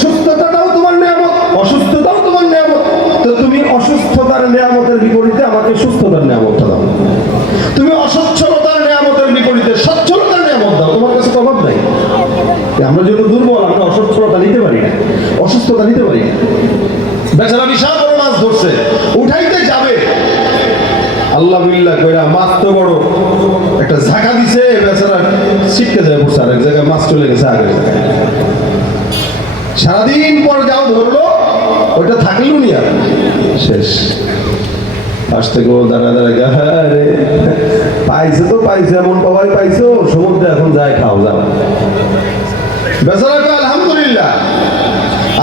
সুস্থতাটাও তোমার নিয়ামত, অসুস্থতাও তোমার নিয়ামত। তো তুমি অসুস্থতার নিয়ামতের বিপরীতে আমাকে সুস্থতার নিয়ামতটা দাও, তুমি অসচ্ছলতার নিয়ামতের বিপরীতে সচ্ছলতার নিয়ামত দাও। তোমার কাছে অভাব নাই। আমরা যেহেতু দুর্বল, আমরা অসচ্ছলতা নিতে পারি না, অসুস্থতা নিতে পারি না। বেচারা বিশাল বড় মাছ ধরছে, উঠাইতে যাবে, আল্লাহ বিল্লাহ কইরা মাছ তো বড়, একটা ঝাঁকা দিছে, বেচারা ছিটকে যায় পড়ছে আরেক জায়গায়, মাছ চলে গেছে আগের জায়গায়। সারাদিন পর যাও ধরলো, ওইটা থাকলো নি আর, শেষ। পাশ থেকে দাঁড়া রে পাইছে তো পাইছে, এমন বাবাই পাইছো, সমুদ্রে এখন যায় খাও যাও। বেচারা কয় আলহামদুলিল্লাহ,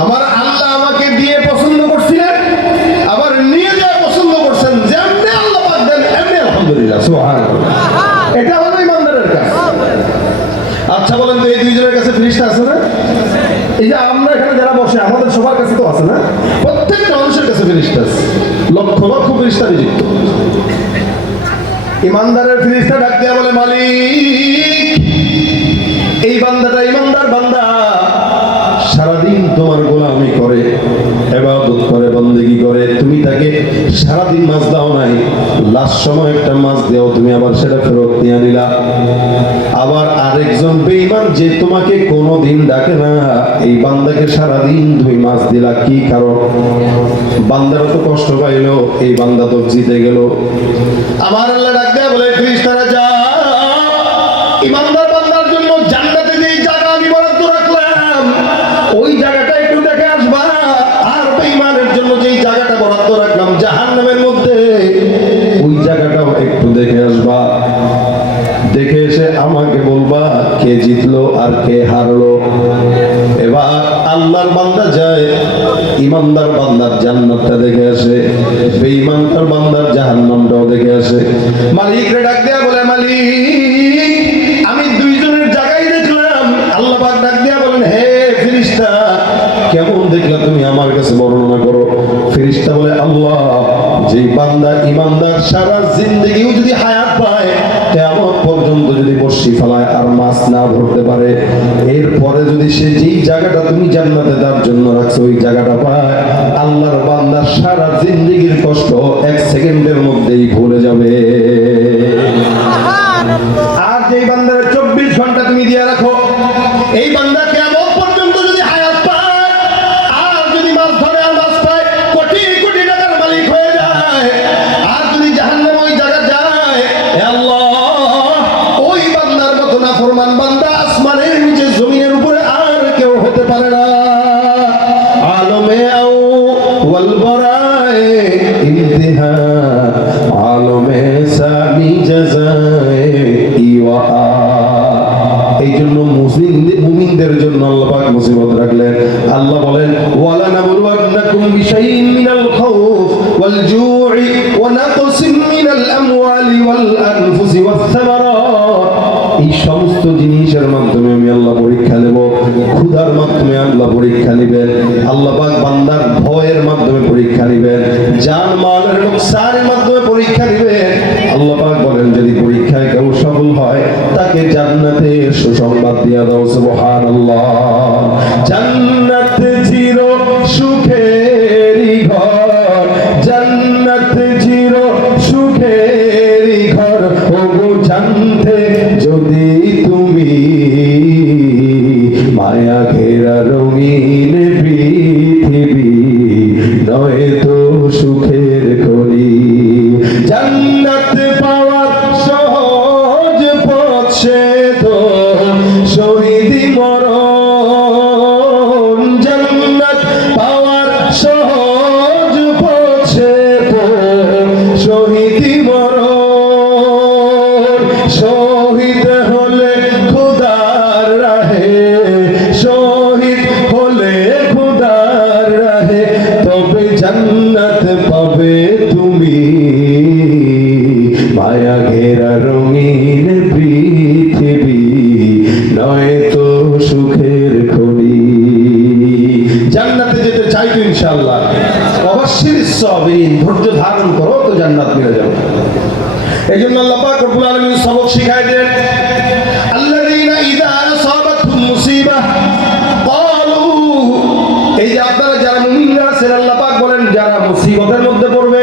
আমার আল্লাহ আমাকে দিয়ে পছন্দ করছিলেন, আবার নিয়ে যায় পছন্দ করছেন, যেমনি আল্লাহ পাক দেন এমনি আলহামদুলিল্লাহ। সুবহানাল্লাহ, এটা হলো ইমানদারের কাজ। আচ্ছা বলেন তো, এই দুইজনের কাছে ফেরেশতা আছে না? এই যে আমরা এখানে যারা বসে, আমাদের সবার কাছে তো আছে না? প্রত্যেকটা মানুষের কাছে ফেরেশতা আছে, লক্ষ লক্ষ ফেরেশতা নিযুক্ত। ইমানদারের ফেরেশতা ডাক দিয়া বলে, মালিক, এই বান্দাটা ইমানদার বান্দা, সারাদিন তোমার গোলামি করে, ইবাদত করে, বন্দেগী করে, তুমি তাকে সারাদিন মাছ দাও নাই, লাস্ট সময় একটা মাছ দেও, তুমি আবার সেটা ফেরত নিয়ে নিলা। আবার আরেকজন বেঈমান যে তোমাকে কোনোদিন ডাকে না, এই বান্দাকে সারাদিন তুমি মাছ দিলা, কি কারণ? বান্দারা তো কষ্ট পাইলো, এই বান্দা তো জিতে গেল। আমার আল্লাহ ডাক দেয়া বলে, ফেরেশতারা যা, ইমানদার বান্দার জন্য জান্নাতে যেই জায়গা আমি বরাদ্দ রাখলাম ওই জায়গাটা একটু দেখে আসবা, আর বেঈমানের জন্য যেই জায়গাটা বরাদ্দ রাখলাম জাহান্নামের মধ্যে ওই জায়গাটাও একটু দেখে আসবা। দেখে এসে আমাকে বলবা কে জিতলো আর কে হারলো। এবার আল্লাহর বান্দা যায়, ইমানদার বান্দার জান্নাতটা দেখে আসে, বেঈমানদার বান্দার জাহান্নামটাও দেখে আসে। মালিক রে ডাক দেয়া বলে, মালিক, আমি দুইজনের জায়গায় দেখলাম। আল্লাহ পাক ডাক দেয়া বলেন, হে ফেরেশতা, কেমন দেখলা তুমি আমার কাছে বর্ণনা করো। ফেরেশতা বলে, আল্লাহ, যে বান্দা ইমানদার সারা জিন্দেগিও যদি হায়াত পায়, কিয়ামত পর্যন্ত যদি বর্ষি ফেলায় আর মাছ না ধরতে পারে, এরপরে যদি সে যেই জায়গাটা তুমি জান্নাতে তার জন্য রাখছো ওই জায়গাটা পায়, আল্লাহর বান্দার সারা জিন্দেগির কষ্ট এক সেকেন্ডের মধ্যেই ভুলে যাবে। আর যেই বান্দার 24 ঘন্টা তুমি দিয়ে রাখো, এই বান্দা কিয়ামত পর্যন্ত যদি হায়াত পায় আর যদি মাছ ধরে আর মাছ পায়, কোটি কোটি টাকার মালিক হয়ে যায়। আর যদি জাহান্নাম ওই জায়গা যায়, হে আল্লাহ, ওই বান্দার মতো নাফরমান বান্দা আসমানের নিচে জমিনের উপরে আর কেউ হতে পারে না। আলমে আও ওয়াল বরায়ে ইন্তিহা, আলমে সানি জাযায়ে ইওয়া। এই জন্য মুমিনদের জন্য আল্লাহ পাক মুসিবত রাখলেন। আল্লাহ বলেন, ওয়ালা নাবলুওয়ান্নাকুম বিশাইইন মিনাল খাউফ ওয়াল জু'i ওয়া নাকসিম মিনাল আমওয়ালি ওয়াল আনফুসি ওয়াস সামারাত। এই সমস্ত জিনিসের মাধ্যমে আমি আল্লাহ পরীক্ষা নেব, ক্ষুধার মাধ্যমে আল্লাহ পরীক্ষা নেবেন, আল্লাহ পাক বান্দার ভয়ের মাধ্যমে পরীক্ষা নেবেন, জানমালের লোকসানের মাধ্যমে পরীক্ষা নেবেন। আল্লাহ পাক বলেন যদি পরীক্ষায় কেউ সফল হয় তাকে জান্নাতের সুসংবাদ দিয়ে দাও। সুবহানাল্লাহ। জান্নাত চির সুখেরই ঘর, জান্নাত চির সুখেরই ঘর, ওগো জানতে যদি তুমি মায়া ঘেরা রঙিন পৃথিবী নয় তো সুখের খনি। জান্নাত পাওয়ার সহজ পথ সে তো শহীদি মরণ, জান্নাত পাওয়ার সহজ পথ সে তো শহীদি মরণ। শহীদ হলে খোদার রাহে, শহীদ হলে খোদার রাহে, তবে জান্নাত পাবে তুমি মায়া ঘেরা রঙিন পৃথিবী নয় তো সুখের খনি। জান্নাতে যেতে চাই তো ইনশাআল্লাহ, অবশ্যই সাবিরিন, ধৈর্য ধারণ করো তো জান্নাত মিলে যাবে। এই জন্য আল্লাহ পাক রব্বুল আলামিন সবক শিখাই দেন, আল্লাযীনা ইযা আসাবাতহুম মুসিবাহ ক্বালু, এই যে আপনারা যারা মুমিনরা আছেন আল্লাহ পাক বলেন যারা মুসিবতের মধ্যে পড়বে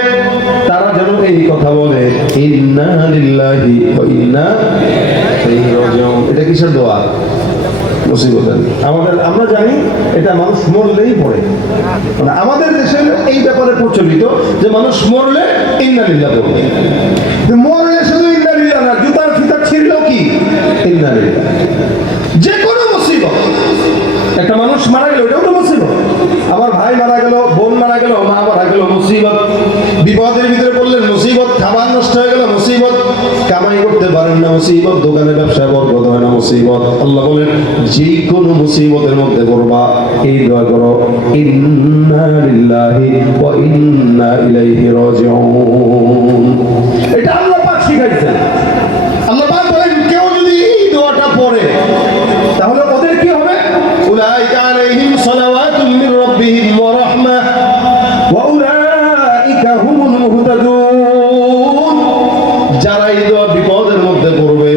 তারা যেন এই কথা বলে ইন্না লিল্লাহি ওয়া ইন্না ইলাইহি রাজিউন। এটা কিসের দোয়া? মুসিবতের। আমরা জানি এটা মানুষ মরলেই পড়ে, মানে আমাদের দেশে এই ব্যাপারে প্রচলিত যে মানুষ মরলে ইন্না লিল্লাহ বলবে, মরলে শুধু ইন্না লিল্লাহ না, জুতার ফিতা ছিঁড়লেও কি ইন্না লিল্লাহ। যে কোনো মুসিবত, একটা মানুষ মারা গেল এটাও তো মুসিবত, আমার ভাই মারা গেল, বোন মারা গেল, মা মারা গেল, মুসিবত। বিপদের ভিতরে পড়লেন মুসিবত, খাবার নষ্ট হয়ে গেল মুসিবত, কামাই করতে পারেন না মুসিবত, দোকানে ব্যবসায় বরকত হয় না মুসিবত। আল্লাহ বলেন যে কোনো মুসিবতের মধ্যে পড়বা এই দোয়া করো ইন্না লিল্লাহি ওয়া ইন্না ইলাইহি রাজিউন। এটা আল্লাহ পাক শিখাইছেন। আল্লাহ পাক বলেন কেউ যদি এই দোয়াটা পড়ে তাহলে ওদের কি হবে? উলাইকা আলাইহিম সালাওয়াতুম মির রাব্বিহিম ওয়া রাহমাহ ওয়া উলাইকা হুমুল মুহতাদুন। যারা এই দোয়া বিপদের মধ্যে পড়বে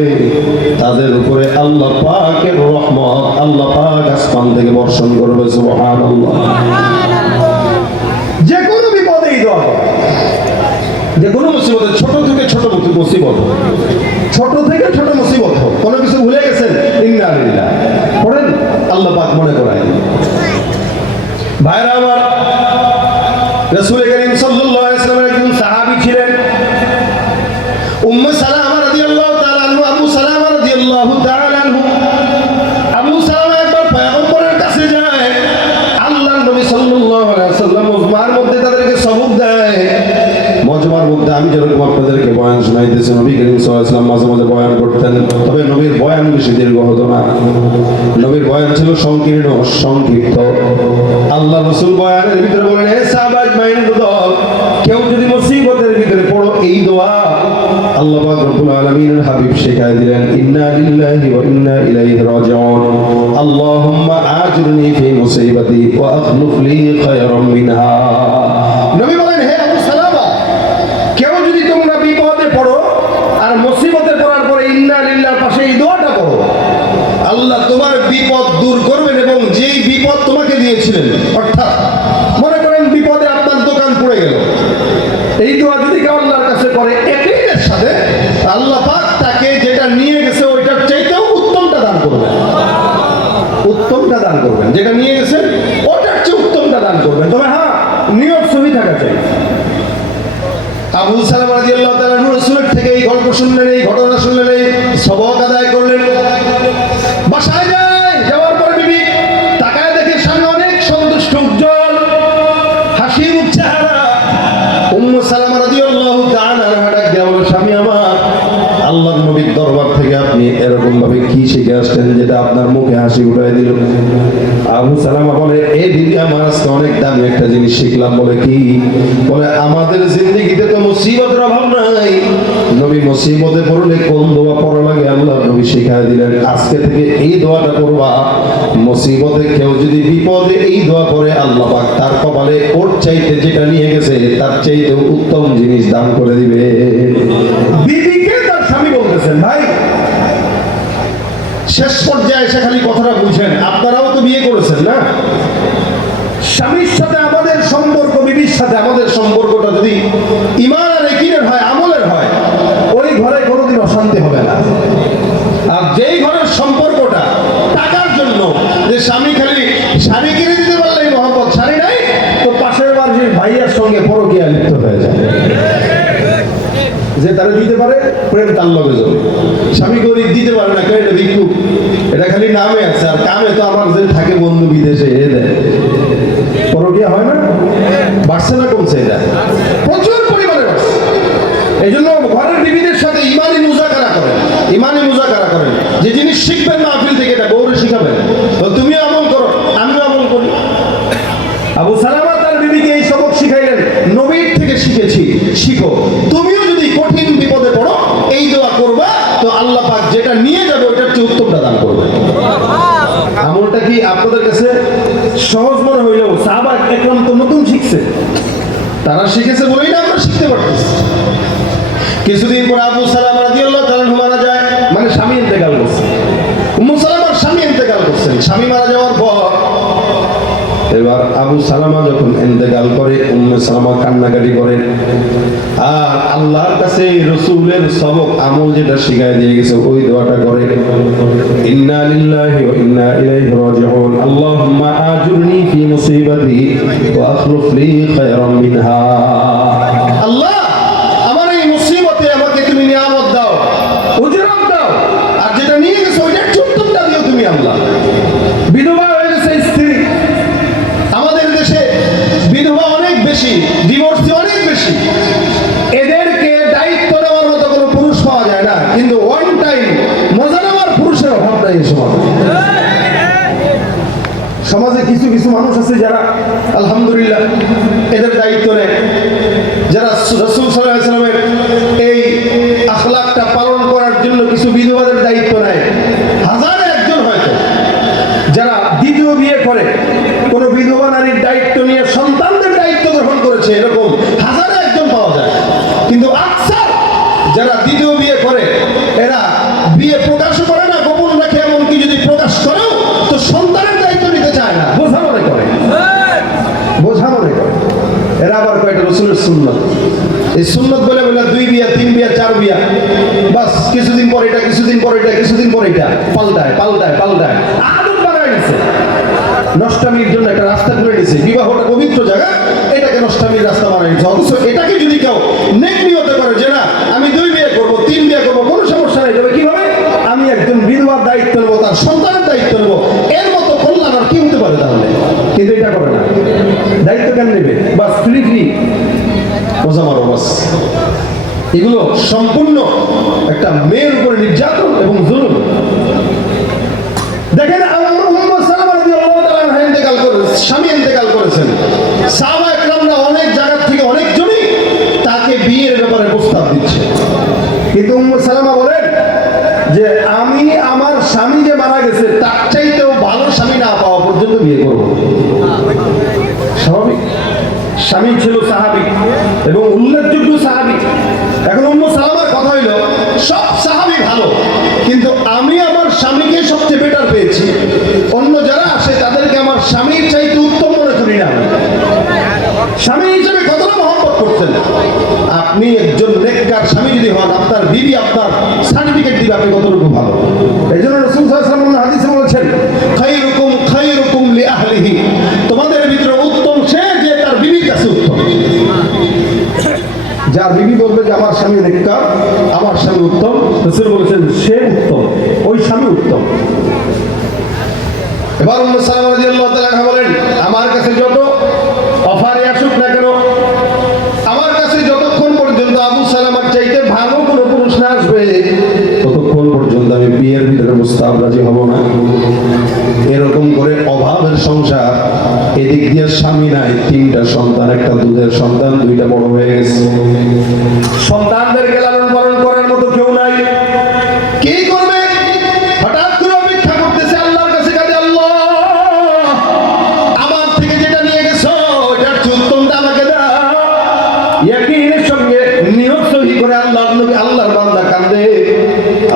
তাদের উপরে আল্লাহ পাকের রহমত, আল্লাহ পাক আসমান থেকে বর্ষণ করবে। সুবহানাল্লাহ। যে কোনো বিপদে এই দোয়া করো, যে কোনো মুসিবতে, ছোট থেকে ছোট মুসিবত, ছোট থেকে ছোট মুসিবত হোক, কোনো কিছু ভুলে গেছেন ইন্না লিল্লাহ পড়েন, আল্লাহ পাক মনে করায়। ভাইরা আমার, রাসূল করিম সাল্লাল্লাহু আলাইহি ওয়াসাল্লামের একজন সাহাবী ছিলেন উম্মে সালামা রাদিয়াল্লাহু তাআলা আনহু, আবু সালামা রাদিয়াল্লাহু তাআলা আনহু। আবু সালামা একবার পয়গম্বরের কাছে যায়, আল্লাহর নবী সাল্লাল্লাহু আলাইহি ওয়াসাল্লাম মজমার মধ্যে তাদেরকে সবক দেয়। মজমার মধ্যে আমি যেরকম আপনাদেরকে বয়ান শোনাইতেছি, নবী করিম সাল্লাল্লাহু আলাইহি ওয়াসাল্লাম মাঝে মাঝে বয়ান করতেন, তবে নবীর বয়ান বেশি দীর্ঘ হতো না, নবীর বয়ান ছিল সংকীর্ণ সংক্ষিপ্ত। আল্লাহ রাসূল বয়ানের ভিতরে বলেন, হে সাহাবা আজমাইনের দল, কেউ যদি মুসিবতের ভিতরে পড়ো এই দোয়া আল্লাহ পাক রব্বুল আলামিনের হাবিব শিখায় দিলেন ইন্না লিল্লাহি ওয়া ইন্না ইলাইহি রাজিউন। আল্লাহুম্মা আজরনি ফি মুসিবাতি ওয়া আখলুফ লি খায়রাম মিনহা। নবী বলেন, হে আবু সালামা, কেউ যদি তোমরা বিপদে পড়ো আর মুসিবতে পড়ার পরে ইন্না লিল্লাহর পাশে এই দোয়াটা করো, আল্লাহ তোমার বিপদ দূর করবেন এবং যেই বিপদ তোমাকে দিয়েছিলেন, অর্থাৎ মনে করেন বিপদে আপনার দোকান পড়ে গেল, এই দোয়া যদি কেউ আল্লাহর কাছে করে একই সাথে আল্লাহ পাক তাকে যেটা নিয়ে গেছে ওইটার চাইতেও উত্তমটা দান করবেন, উত্তমটা দান করবেন, যেটা নিয়ে গেছে ওটার চেয়ে উত্তমটা দান করবেন। তবে হ্যাঁ, নিয়ত সহি থাকা চাই। আবু সালামা রাদিয়াল্লাহু তাআলা রাসূলের থেকে এই গল্প শুনলেন, এই ঘটনা শুনলেন, এই সবক আদায় করলেন। বাসায় যায়, যাওয়ার পর বিবি তাকায় দেখে সামনে অনেক সন্তুষ্ট উজ্জ্বল হাসি মুখ চেহারা। উম্মু সালামা রাদিয়াল্লাহু তাআলা ডাক দেয়া বলে, স্বামী আমার, আল্লাহর নবীর দরবার থেকে আপনি এরকম ভাবে কি শিখে আসছেন যেটা আপনার মুখে হাসি উঠায় দিল? আবু সালামা বলে, এই দিদি আমার আজকে অনেক দামি একটা জিনিস শিখলাম। বলে কি? বলে আমাদের জিন্দেগিতে তো মুসিবতের অভাব নাই, নবী মুসিবতে পড়লে কোন দোয়া পড়া লাগে আল্লাহর নবী শিখায় দিলেন, আজকে থেকে এই দোয়াটা করবা। মুসিবতে কেউ যদি বিপদে এই দোয়া করে, আল্লাহ পাক তার কপালে ওর চাইতে যেটা নিয়ে গেছে তার চাইতে উত্তম জিনিস দান করে দিবে। বিবিকে তার স্বামী বলতেছেন, ভাই শেষ পর্যায়ে এসে খালি কথাটা বুঝেন, আপনারাও তো বিয়ে করেছেন না? স্বামীর সাথে আমাদের সম্পর্ক, বিবির সাথে আমাদের সম্পর্কটা যদি ঈমান আর ইয়াকিনের হয়, আমলের হয়, ওই ঘরে কোনোদিন অশান্তি হবে না। আর যেই ঘরের সম্পর্কটা টাকার জন্য, যে স্বামী খালি শাড়ি কিনে দিতে পারলেই মহব্বত, শাড়ি নাই তো পাশের বাড়ির ভাইয়ার সঙ্গে পরকীয়া লিপ্ত হয়ে যায়, যে তারা দিতে পারে প্রেম তার লগে যাবে। স্বামী গরিব দিতে পারে না, এটা ভিক্ষুক, এটা খালি নামে আছে, আর কামে তো আমার যে থাকে বন্ধু বিদেশে এ দেয়। পরকীয়া হয় না? বাড়ছে না কমছে? এটা প্রচুর পরিমাণে বাড়ছে। এই জন্য ঘরের বিবিদের সাথে ইমানি মুজাকারা করেন, ইমানি মুজাকারা করেন। যে জিনিস শিখবেন মাহফিল থেকে, এটা বউরে শিখাবেন। তো তুমিও আমল করো, আমিও আমল করি। আবু সালামা তার বিবিকে এই সবক শিখাইলেন, নবীর থেকে শিখেছি, শিখো। তুমিও যদি কঠিন বিপদে পড়ো, এই দোয়া করবা, তো আল্লাহ পাক যেটা নিয়ে যাবে ওটার চেয়ে উত্তমটা দান করবে। আমলটা কি আপনাদের কাছে সহজ মনে হইলেও সাহাবা একরাম তো নতুন শিখছে, তারা শিখেছে বলেই না আমরা শিখতে পারতেছি। কিছুদিন পর আবু সালামা রাদিয়াল্লাহু তাআলা মারা যায়, মানে স্বামী ইন্তেকাল করছে। উম্মু সালামার স্বামী ইন্তেকাল করছেন। স্বামী মারা যাওয়ার পর এবার আবু সালামা যখন ইন্তেকাল করে, উম্মে সালামা কান্নাকাটি করে। আর আল্লাহর কাছে রাসূলের সবক আমল যেটা শিখায় দিয়ে গেছে, ওই দোয়াটা করে, ইন্না লিল্লাহি ওয়া ইন্না ইলাইহি রাজিউন, আল্লাহুম্মা আজুরনি ফি মুসিবাতি ওয়া আখলুফ লি খায়রাম মিনহা। আল্লাহ, আমার এই মুসিবতে আমাকে তুমি নিয়ামত দাও, উজরত দাও, আর যেটা নিয়ে গেছে ওইটার উত্তমটা দিও তুমি। আল্লাহ, বিধবা হয়ে গেছে স্ত্রী, আমাদের দেশে বিধবা অনেক বেশি, ডিভোর্সি অনেক বেশি। এদেরকে দায়িত্ব নেওয়ার মতো কোনো পুরুষ পাওয়া যায় না, কিন্তু ওয়ান টাইম মজা নেওয়ার পুরুষের অভাব নাই এই সমাজে। সমাজে কিছু কিছু মানুষ আছে যারা আলহামদুলিল্লাহ এদের দায়িত্ব নেয়, যারা রাসূল সাল্লাল্লাহু আলাইহি ওয়াসাল্লামের এই আখলাকটা পালন করার জন্য কিছু বিধবাদের দায়িত্ব নেয়। হাজারে একজন হয়তো যারা দ্বিতীয় বিয়ে করে কোনো বিধবা নারীর দায়িত্ব নিয়ে সন্তানদের দায়িত্ব গ্রহণ করেছে, এরকম হাজারে একজন পাওয়া যায়। কিন্তু আকসার যারা দ্বিতীয় বিয়ে করে, এরা বিয়ে প্রকাশ করে না, গোপন রাখে, এমনকি যদি প্রকাশ করেও তো সন্তানের দায়িত্ব নিতে চায় না, বোঝা মনে করে, বোঝা মনে করে। এরা আবার কয়েকটা রাসূলের সুন্নাত, এই সুন্নাত বলে বলে 2 বিয়া 3 বিয়া 4 বিয়া, বাস কিছুদিন পর এটা, কিছুদিন পর এটা, কিছুদিন পর এটা, পাল্টায় পাল্টায় পাল্টায়, আদত বানায় নিছে। নষ্টামির জন্য একটা রাস্তা করে নিছে, বিবাহটা পবিত্র জায়গা, এটাকে নষ্টামির রাস্তা বানায় নিছে। অথচ এটাকে যদি কেউ নেক নিয়তে করে যে না আমি 2 বিয়ে করবো 3 বিয়ে করবো, কোনো সমস্যা নেই, তবে কিভাবে আমি একজন বিধবার দায়িত্ব নেবো, তার সন্তানের দায়িত্ব নেবো, এর মতো কল্যাণ আর কি হতে পারে তাহলে? কিন্তু এটা করে না, দায়িত্ব কেন নেবে? বাস ফ্রি ফ্রি মজা মারো বাস। এগুলো সম্পূর্ণ একটা মেয়ের উপরে নির্যাতন এবং জুলুম। দেখেন উম্মে সালামা রাদিয়াল্লাহু তাআলা আনহা ইন্তেকাল করেছেন, স্বামী ইন্তেকাল করেছেন। সাহাবা একরামরা অনেক জায়গা থেকে অনেকজনই তাকে বিয়ের ব্যাপারে প্রস্তাব দিচ্ছে, কিন্তু উম্মে সালামা বলেন যে আমি আমার স্বামী যে মারা গেছে তার চাইতেও ভালো স্বামী না পাওয়া পর্যন্ত বিয়ে করব। স্বাভাবিক, স্বামী ছিল সাহাবী এবং উল্লেখযোগ্য সাহাবী। এখন উম্মে সালামার কথা হইল সব সাহাবী ভালো, কিন্তু আমি আমার স্বামীকে সবচেয়ে বেটার পেয়েছি, অন্য যারা আসে তাদেরকে আমার স্বামীর চাইতে উত্তম মনে করি না। স্বামী হিসেবে কতটা মহব্বত করতেন। আপনি একজন নেককার স্বামী যদি হন, আপনার বিবি আপনার সার্টিফিকেট দিবে আপনি কতটুকু ভালো। এই জন্য রাসূল সাল্লাল্লাহু আলাইহি ওয়াসাল্লাম হাদিসে বলেছেন, খায়রুকুম লিআহলিহি, তোমাদের ভিতরে উত্তম সে যে তার বিবির কাছে উত্তম। যার বিবি বলবে যে আমার স্বামী নেককার, আমার স্বামী উত্তম, রাসূল বলেছেন সে উত্তম, ওই স্বামী উত্তম। এবার উম্মে সালামা রাদিয়াল্লাহু তাআলা আনহা বলেন, আমার কাছে যত অফারে আসুক না কেন, আমার কাছে যতক্ষণ পর্যন্ত আবু সালামার চাইতে ভালো কোনো পুরুষ না আসবে, ততক্ষণ পর্যন্ত আমি বিয়ের ভিতরে প্রস্তাব রাজি হব না। এরকম করে অভাবের সংসার, এদিক দিয়ে স্বামী নাই, 3টা সন্তান, একটা দুধের সন্তান, 2টা বড় হয়ে গেছে। সন্তানদেরকে লালন পালন করার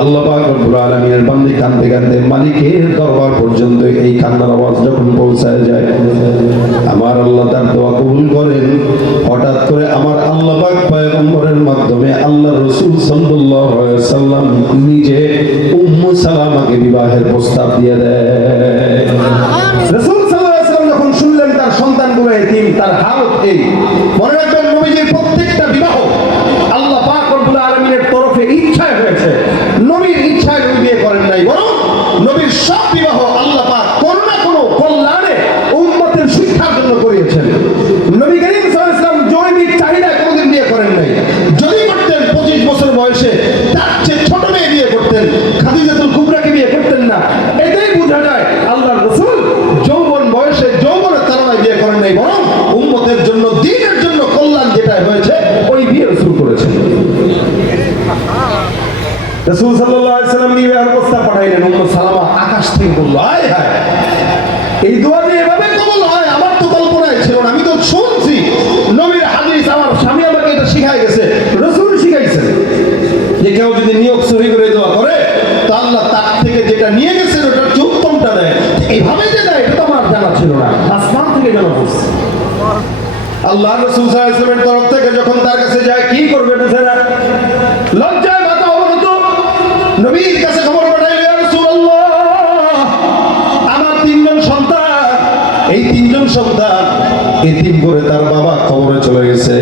আল্লাহ পাক রব্বুল আলামিনের বান্দী কাঁদতে কাঁদতে মালিকের দরবার পর্যন্ত এই কান্নার আওয়াজ যখন পৌঁছায় যায়, আমার আল্লাহ তার দোয়া কবুল করেন। হঠাৎ করে আমার আল্লাহ পাক পয়গম্বরের মাধ্যমে আল্লাহ রাসূল সাল্লাল্লাহু আলাইহি ওয়াসাল্লাম নিজে উম্মু সালামাকে বিবাহের প্রস্তাব দিয়ে দেয়। রাসূল সাল্লাল্লাহু আলাইহি ওয়াসাল্লাম যখন শুনলেন তার সন্তানগুলো এতিম, তার হালত এই, মনে রাখবেন নবীজির প্রত্যেকটা বিবাহ আল্লাহ পাক রব্বুল আলামিনের তরফে ইচ্ছায় হয়েছে। নবীর ইচ্ছায় নবী বিয়ে করেন নাই, বরং নবীর সব বিবাহ আল্লাহ পাক কোনো না কোনো কল্যাণে উম্মতের শিক্ষার জন্য করিয়েছেন। নবী করিম সাল্লাল্লাহু আলাইহি ওয়াসাল্লাম জৈবিক চাহিদায় কোনোদিন বিয়ে করেন নাই। যদি করতেন 25 বছর বয়সে তার চেয়ে ছোট মেয়ে বিয়ে করতেন, খাদিজাতুল কুবরাকে বিয়ে করতেন না। এটাই বোঝা যায় আল্লাহর রাসূল যৌবন বয়সে যৌবনের তাড়নায় বিয়ে করেন নাই, বরং উম্মতের জন্য, দ্বীনের জন্য কল্যাণ যেটা হয়েছে ওই বিয়ে রাসূল করেছেন। রাসূল সাল্লাল্লাহু আলাইহি ওয়াসাল্লাম বিবাহের প্রস্তাব পাঠাইলেন। উম্মু সালামা আকাশ থেকে বলল, আয় হায়, এই দোয়া যে এভাবে কবুল হয় আমার তো কল্পনায় ছিল না। আমি তো শুনছি নবীর হাদিস, আমার স্বামী আমাকে এটা শিখাই গেছে, রাসূল শিখাইছেন যে কেউ যদি নিয়ত সহি করে দোয়া করে তো আল্লাহ তার থেকে যেটা নিয়ে গেছেন ওটার চেয়ে উত্তমটা দেয়। এইভাবে যে দেয় এটা তো আমার জানা ছিল না, আসমান থেকে জানা পড়ছে। আল্লাহ রাসূল সাল্লাল্লাহু আলাইহি ওয়াসাল্লামের তরফ থেকে যখন তার কাছে যায়, কি করবে বুঝে না, লজ্জায় মাথা অবনত নবীর কাছে খবর পাঠাইল, ইয়া রাসূলুল্লাহ, আমার 3 জন সন্তান, এই 3 জন সন্তান এতিম করে তার বাবা কবরে চলে গেছে।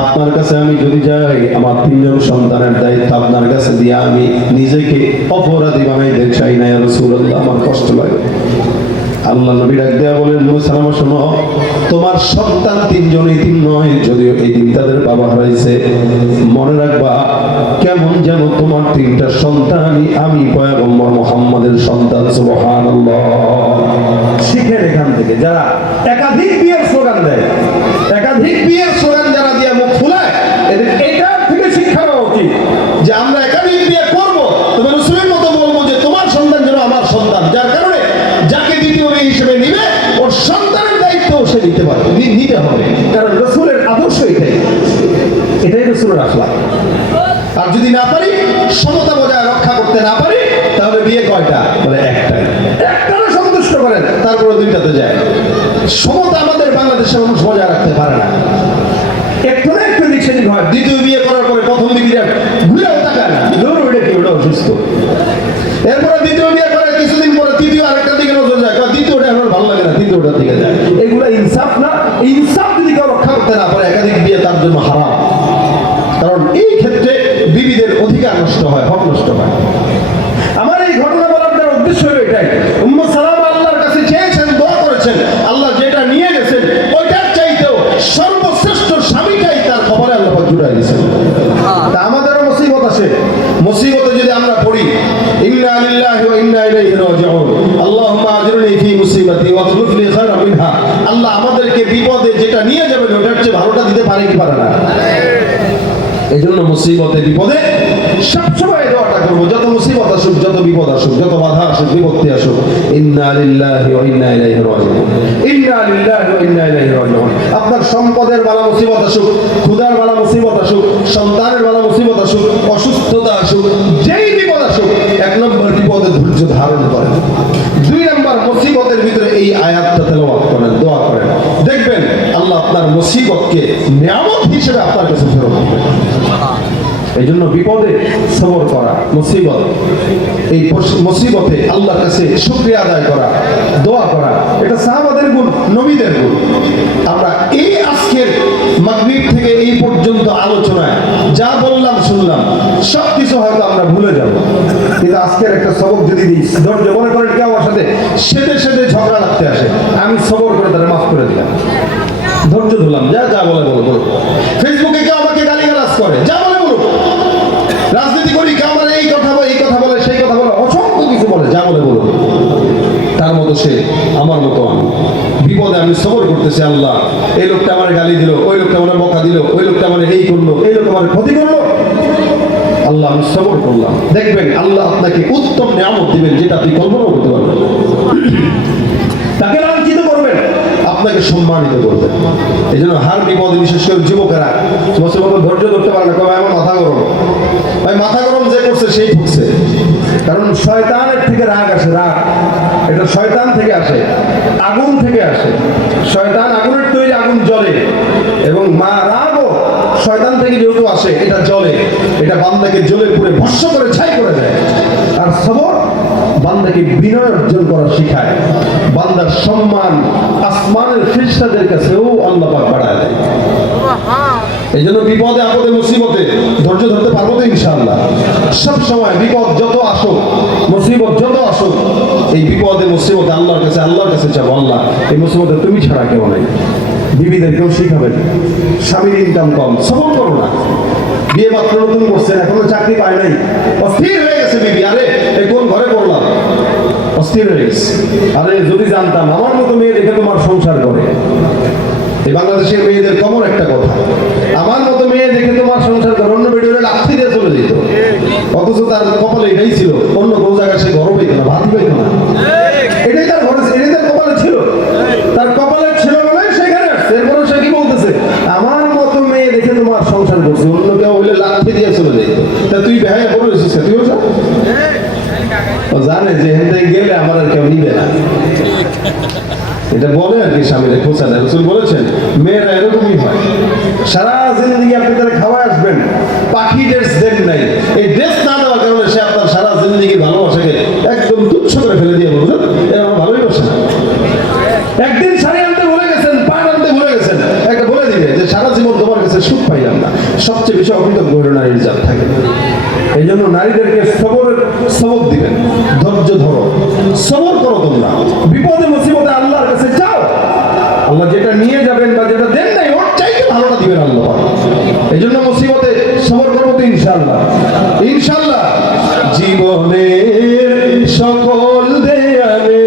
আপনার কাছে আমি যদি যাই, আমার 3 জন সন্তানের দায়িত্ব আপনার কাছে দিয়ে আমি নিজেকে অপরাধী বানাইতে চাই না, ইয়া রাসূলুল্লাহ, আমার কষ্ট লাগে। আল্লাহ নবী ডাক দেয়া বলেন, নবী সালামা, শোনো, তোমার সন্তান 3 জন এতিম নয়, যদিও এই দিন তাদের বাবা হারাইছে, মনে রাখবা কেমন যেন তোমার 3টা সন্তানই আমি পয়গম্বর মুহাম্মাদের সন্তান। সুবহানাল্লাহ। শিখেন এখান থেকে যারা একাধিক বিয়ের স্লোগান দেয়, একাধিক বিয়ের স্লোগান যারা দিয়ে মুখ ফুলায়, এদের এটা থেকে শিক্ষা নেওয়া উচিত যে আমরা একাধিক বিয়ে করব, তবে রাসূলের মতো বলবো যে তোমার সন্তান যেন আমার সন্তান, যার কারণে যাকে দ্বিতীয় মেয়ে হিসেবে নিবে ওর সন্তানের দায়িত্ব সে নিতে পারবে, নিতে হবে, কারণ রাসূলের আদর্শ এটাই রাসূলের আখলাক। আর যদি না পারি, সমতা বজায় রক্ষা করতে না পারি, তাহলে বিয়ে কয়টা? বলে একটাই। একটারও সন্তুষ্ট করেন, তারপরে 2টাতে যায়। সমতা আমাদের বাংলাদেশের মানুষ বজায় রাখতে পারে না, একটু না একটু দিক সেদিক হয়। দ্বিতীয় বিয়ে করার পরে প্রথম দিকে ঘুরেও তাকায় না, ওটা কি, ওটা অসুস্থ। এরপরে দ্বিতীয় বিয়ে করে কিছুদিন পরে তৃতীয় আরেকটা দিকে নজর যায়, দ্বিতীয়টা আমার ভালো লাগে না, তৃতীয়টার দিকে যায়। এগুলো ইনসাফ না। ইনসাফ যদি কেউ রক্ষা করতে না পারে, একাধিক বিয়ে তার জন্য হারাম, কারণ এই ক্ষেত্রে বিবিদের অধিকার নষ্ট হয়, হক নষ্ট হয়। আমার এই ঘটনা বলার উদ্দেশ্য হলো এটাই, উম্মু সালামা আল্লাহর কাছে চেয়েছেন, দোয়া করেছেন, আল্লাহ যেটা নিয়ে গেছেন ওইটার চাইতেও সর্বশ্রেষ্ঠ স্বামীটাই তার খবরে আল্লাহ জুড়াই দিয়েছেন। তা আমাদেরও মুসিবত আছে, মুসিবতে যদি আমরা পড়ি, ইন্না লিল্লাহি ওয়া ইন্না ইলাইহি রাজিউন, আল্লাহুম্মা আজরনি ফি মুসিবাতি ওয়া আখলিফ লি খায়রাম মিনহা, আল্লাহ আমাদেরকে বিপদে যেটা নিয়ে যাবেন ওটার চেয়ে ভালোটা দিতে পারে কি পারে না। এই জন্য মুসিবতে বিপদে সবসময় দোয়াটা করবো, যত মুসিবত আসুক, যত বিপদ আসুক, যত বাধা আসুক, বিপত্তি আসুক, ইন্না লিল্লাহি ওয়া ইন্না ইলাইহি রাজিউন, ইন্না লিল্লাহি ওয়া ইন্না ইলাইহি রাজিউন। আপনার সম্পদের বালা মুসিবত আসুক, ক্ষুধার বালা মুসিবত আসুক, সন্তানের বালা মুসিবত আসুক, অসুস্থতা আসুক, যেই বিপদ আসুক, 1 নম্বর বিপদে ধৈর্য ধারণ করেন। 2 নম্বর মুসিবতের ভিতরে এই আয়াতটা তেলাওয়াত করেন, দোয়া করেন, দেখবেন আল্লাহ আপনার মুসিবতকে নিয়ামত হিসেবে আপনার কাছে ফেরত দিবেন। এই জন্য বিপদে সবর করা, মুসিবত, এই মুসিবতে আল্লাহর কাছে শুকরিয়া আদায় করা, দোয়া করা, এটা সাহাবাদের গুণ, নবীদের গুণ। আমরা এই আজকের মাগরিব থেকে এই পর্যন্ত আলোচনায় যা বললাম শুনলাম সবকিছু হয়তো আমরা ভুলে যাব, কিন্তু আজকের একটা সবক যদি দিই, ধৈর্য, মনে করেন কেউ আমার সাথে সেদে সেদে ঝগড়া লাগতে আসে, আমি সবর করে তারা মাফ করে দিলাম, ধৈর্য ধরলাম, যা যা বলে বলো। ফেসবুকে কেউ আমাকে গালিগালাজ করে, যা বলে বলো। রাজনীতি করি, কেউ আমার এই কথা বলে, এই কথা বলে, সেই কথা বলে, অসংখ্য কিছু বলে, যা বলে বলো। তার মতো সে, আমার মতো আমি। বিপদে আমি সবর করতেছি, আল্লাহ এই লোকটা আমার গালি দিল, ওই লোকটা আমার বকা দিল, ওই লোকটা আমার এই করলো, এই লোক আমার ক্ষতি করলো, আল্লাহ আমি সবর করলাম। দেখবেন আল্লাহ আপনাকে উত্তম নিয়ামত দিবেন, যেটা আপনি কল্পনাও করতে পারবেন। তাকে লাঞ্ছিত করবেন, আপনাকে সম্মানিত করবে। এই জন্য হার বিপদে বিশেষ করে যুবকেরা মুসিবত ধৈর্য ধরতে পারে না, কবে আমার মাথা গরম, ভাই মাথা গরম যে করছে সেই ঠুকছে। কারণ শয়তানের থেকে রাগ আসে, রাগ এটা শয়তান থেকে আসে, আগুন থেকে আসে। শয়তান আগুনের তৈরি, আগুন জ্বলে, এবং মা রাগও শয়তান থেকে যেহেতু আসে এটা জ্বলে, এটা বান্দাকে জ্বলে পুড়ে ভস্ম করে ছাই করে দেয়। আর সবর বান্দাকে বিনয় অর্জন করা শিখায়, বান্দার সম্মান আসমানের ফেরেশতাদের কাছেও আল্লাহ পাক বাড়ায় দেয়। এই জন্য বিপদে আপদে মুসিবতে ধৈর্য ধরতে পারবো তো ইনশাআল্লাহ। সব সময় বিপদ যত আসুক, মুসিবত যত আসুক, এই বিপদে মুসিবতে আল্লাহর কাছে যাবো, আল্লাহ এই মুসিবতে তুমি ছাড়া কেউ নাই। বিবিদেরকেও শিখাবেন, স্বামীর ইনকাম কম, সবর করো না। বিয়ে মাত্র নতুন করছেন, এখনো চাকরি পায় নাই, অস্থির হয়ে গেছে বিবি, আরে এই কোন ঘরে করলাম, অস্থির হয়ে গেছে। আরে যদি জানতাম আমার মতো মেয়ে দেখে তোমার সংসার করে। এই বাংলাদেশের মেয়েদের কমন একটা কথা, আমার মতো মেয়ে দেখে তোমার সংসার করে, অন্য ভিডিওটা লাথি দিয়ে চলে যেত, অথচ তার কপালে এটাই ছিল, অন্য কোনো জায়গায় সে গরম হইতো না, ভাত হইতো না। এটাই তার ঘরে, এটাই তার কপালে ছিল, তার কপালে ছিল বলে সেখানে আসছে। এরপরে সে কি বলতেছে, আমার মতো মেয়ে দেখে তোমার সংসার করছে, অন্য কেউ হইলে লাথি দিয়ে চলে যেত। তা তুই বেহায়া করে এসেছিস, তুইও যা। ও জানে যে হেঁটে গেলে আমার আর কেউ নিবে না, এটা বলে আর কি স্বামীরে খোঁচা দেয়। রাসূল বলেছেন মেয়েরা এরকমই হয়, সারা জিন্দগি আপনি তারা খাওয়া আসবেন, পাখি ড্রেস দেন নাই, এই ড্রেস না দেওয়ার কারণে সে আপনার সারা জিন্দগির ভালোবাসাকে একদম তুচ্ছ করে ফেলে দিয়ে বলছেন এ আমার ভালোই বাসা। একদিন শাড়ি আনতে ভুলে গেছেন, পান আনতে ভুলে গেছেন, একটা বলে দিবে যে সারা জীবন তোমার কাছে সুখ পাইলাম না। সবচেয়ে বেশি অকৃতজ্ঞ নারীর জাত থাকে। এই জন্য নারীদেরকে সবক দিবেন, ধৈর্য ধরো, সবর করো, তোমরা বিপদে মুসিবতে আল্লাহর কাছে যাও, আল্লাহ যেটা নিয়ে যাবেন বা যেটা দেন নাই ওর চাইতে ভালোটা দিবেন আল্লাহ। এই জন্য মুসিবতে সবর করবো তো ইনশাআল্লাহ, ইনশাআল্লাহ। জীবনের সকল দেয়ালে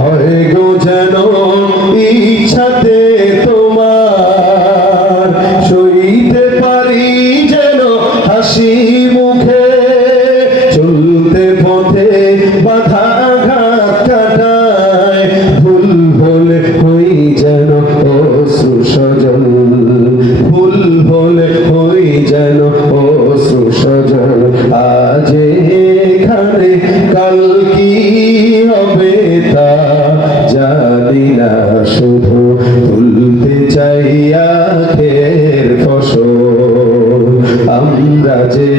হয় গো যেন ইচ্ছাতে তোমার, সইতে পারি যেন হাসি মুখে, চলতে পথে বাধা ঘাত কাটায়, ভুল হলে হই যেন অশ্রু সজল, ভুল হলে হই যেন অশ্রু সজল। আজ এখানে কাল কি হবে তা জানি না, শুধু তুলতে চাই আখের ফসল। আমরা যে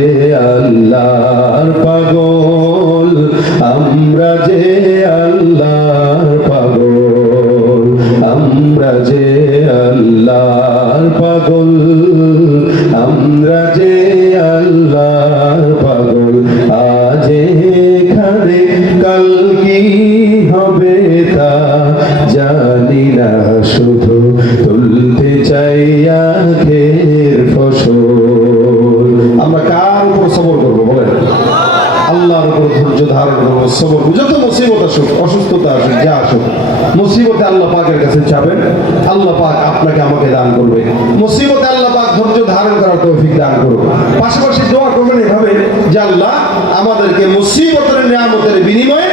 আল্লাহর পাগল, আমরা যে আল্লাহর পাগল, আমরা যে আল্লাহর পাগল, আমরা যে আল্লাহর পাগল। আজ এখানে কাল কি হবে তা জানি না, শুধু তুলতে চাই আখের ফসল। আমরা কার উপর সবর করবো বলেন? আল্লাহর উপর ধৈর্য ধারণ করবো, সবর। যত মুসিবত আসুক, অসুস্থতা আসুক, যা আসুক, মুসিবতে আল্লাহ পাকের কাছে যাবেন, আল্লাহ পাক আপনাকে আমাকে দান করবে। মুসিবতে আল্লাহ পাক ধৈর্য ধারণ করার তৌফিক দান করবে। পাশাপাশি দোয়া করবেন এভাবে যে আল্লাহ আমাদেরকে মুসিবতের নিয়ামতের বিনিময়ে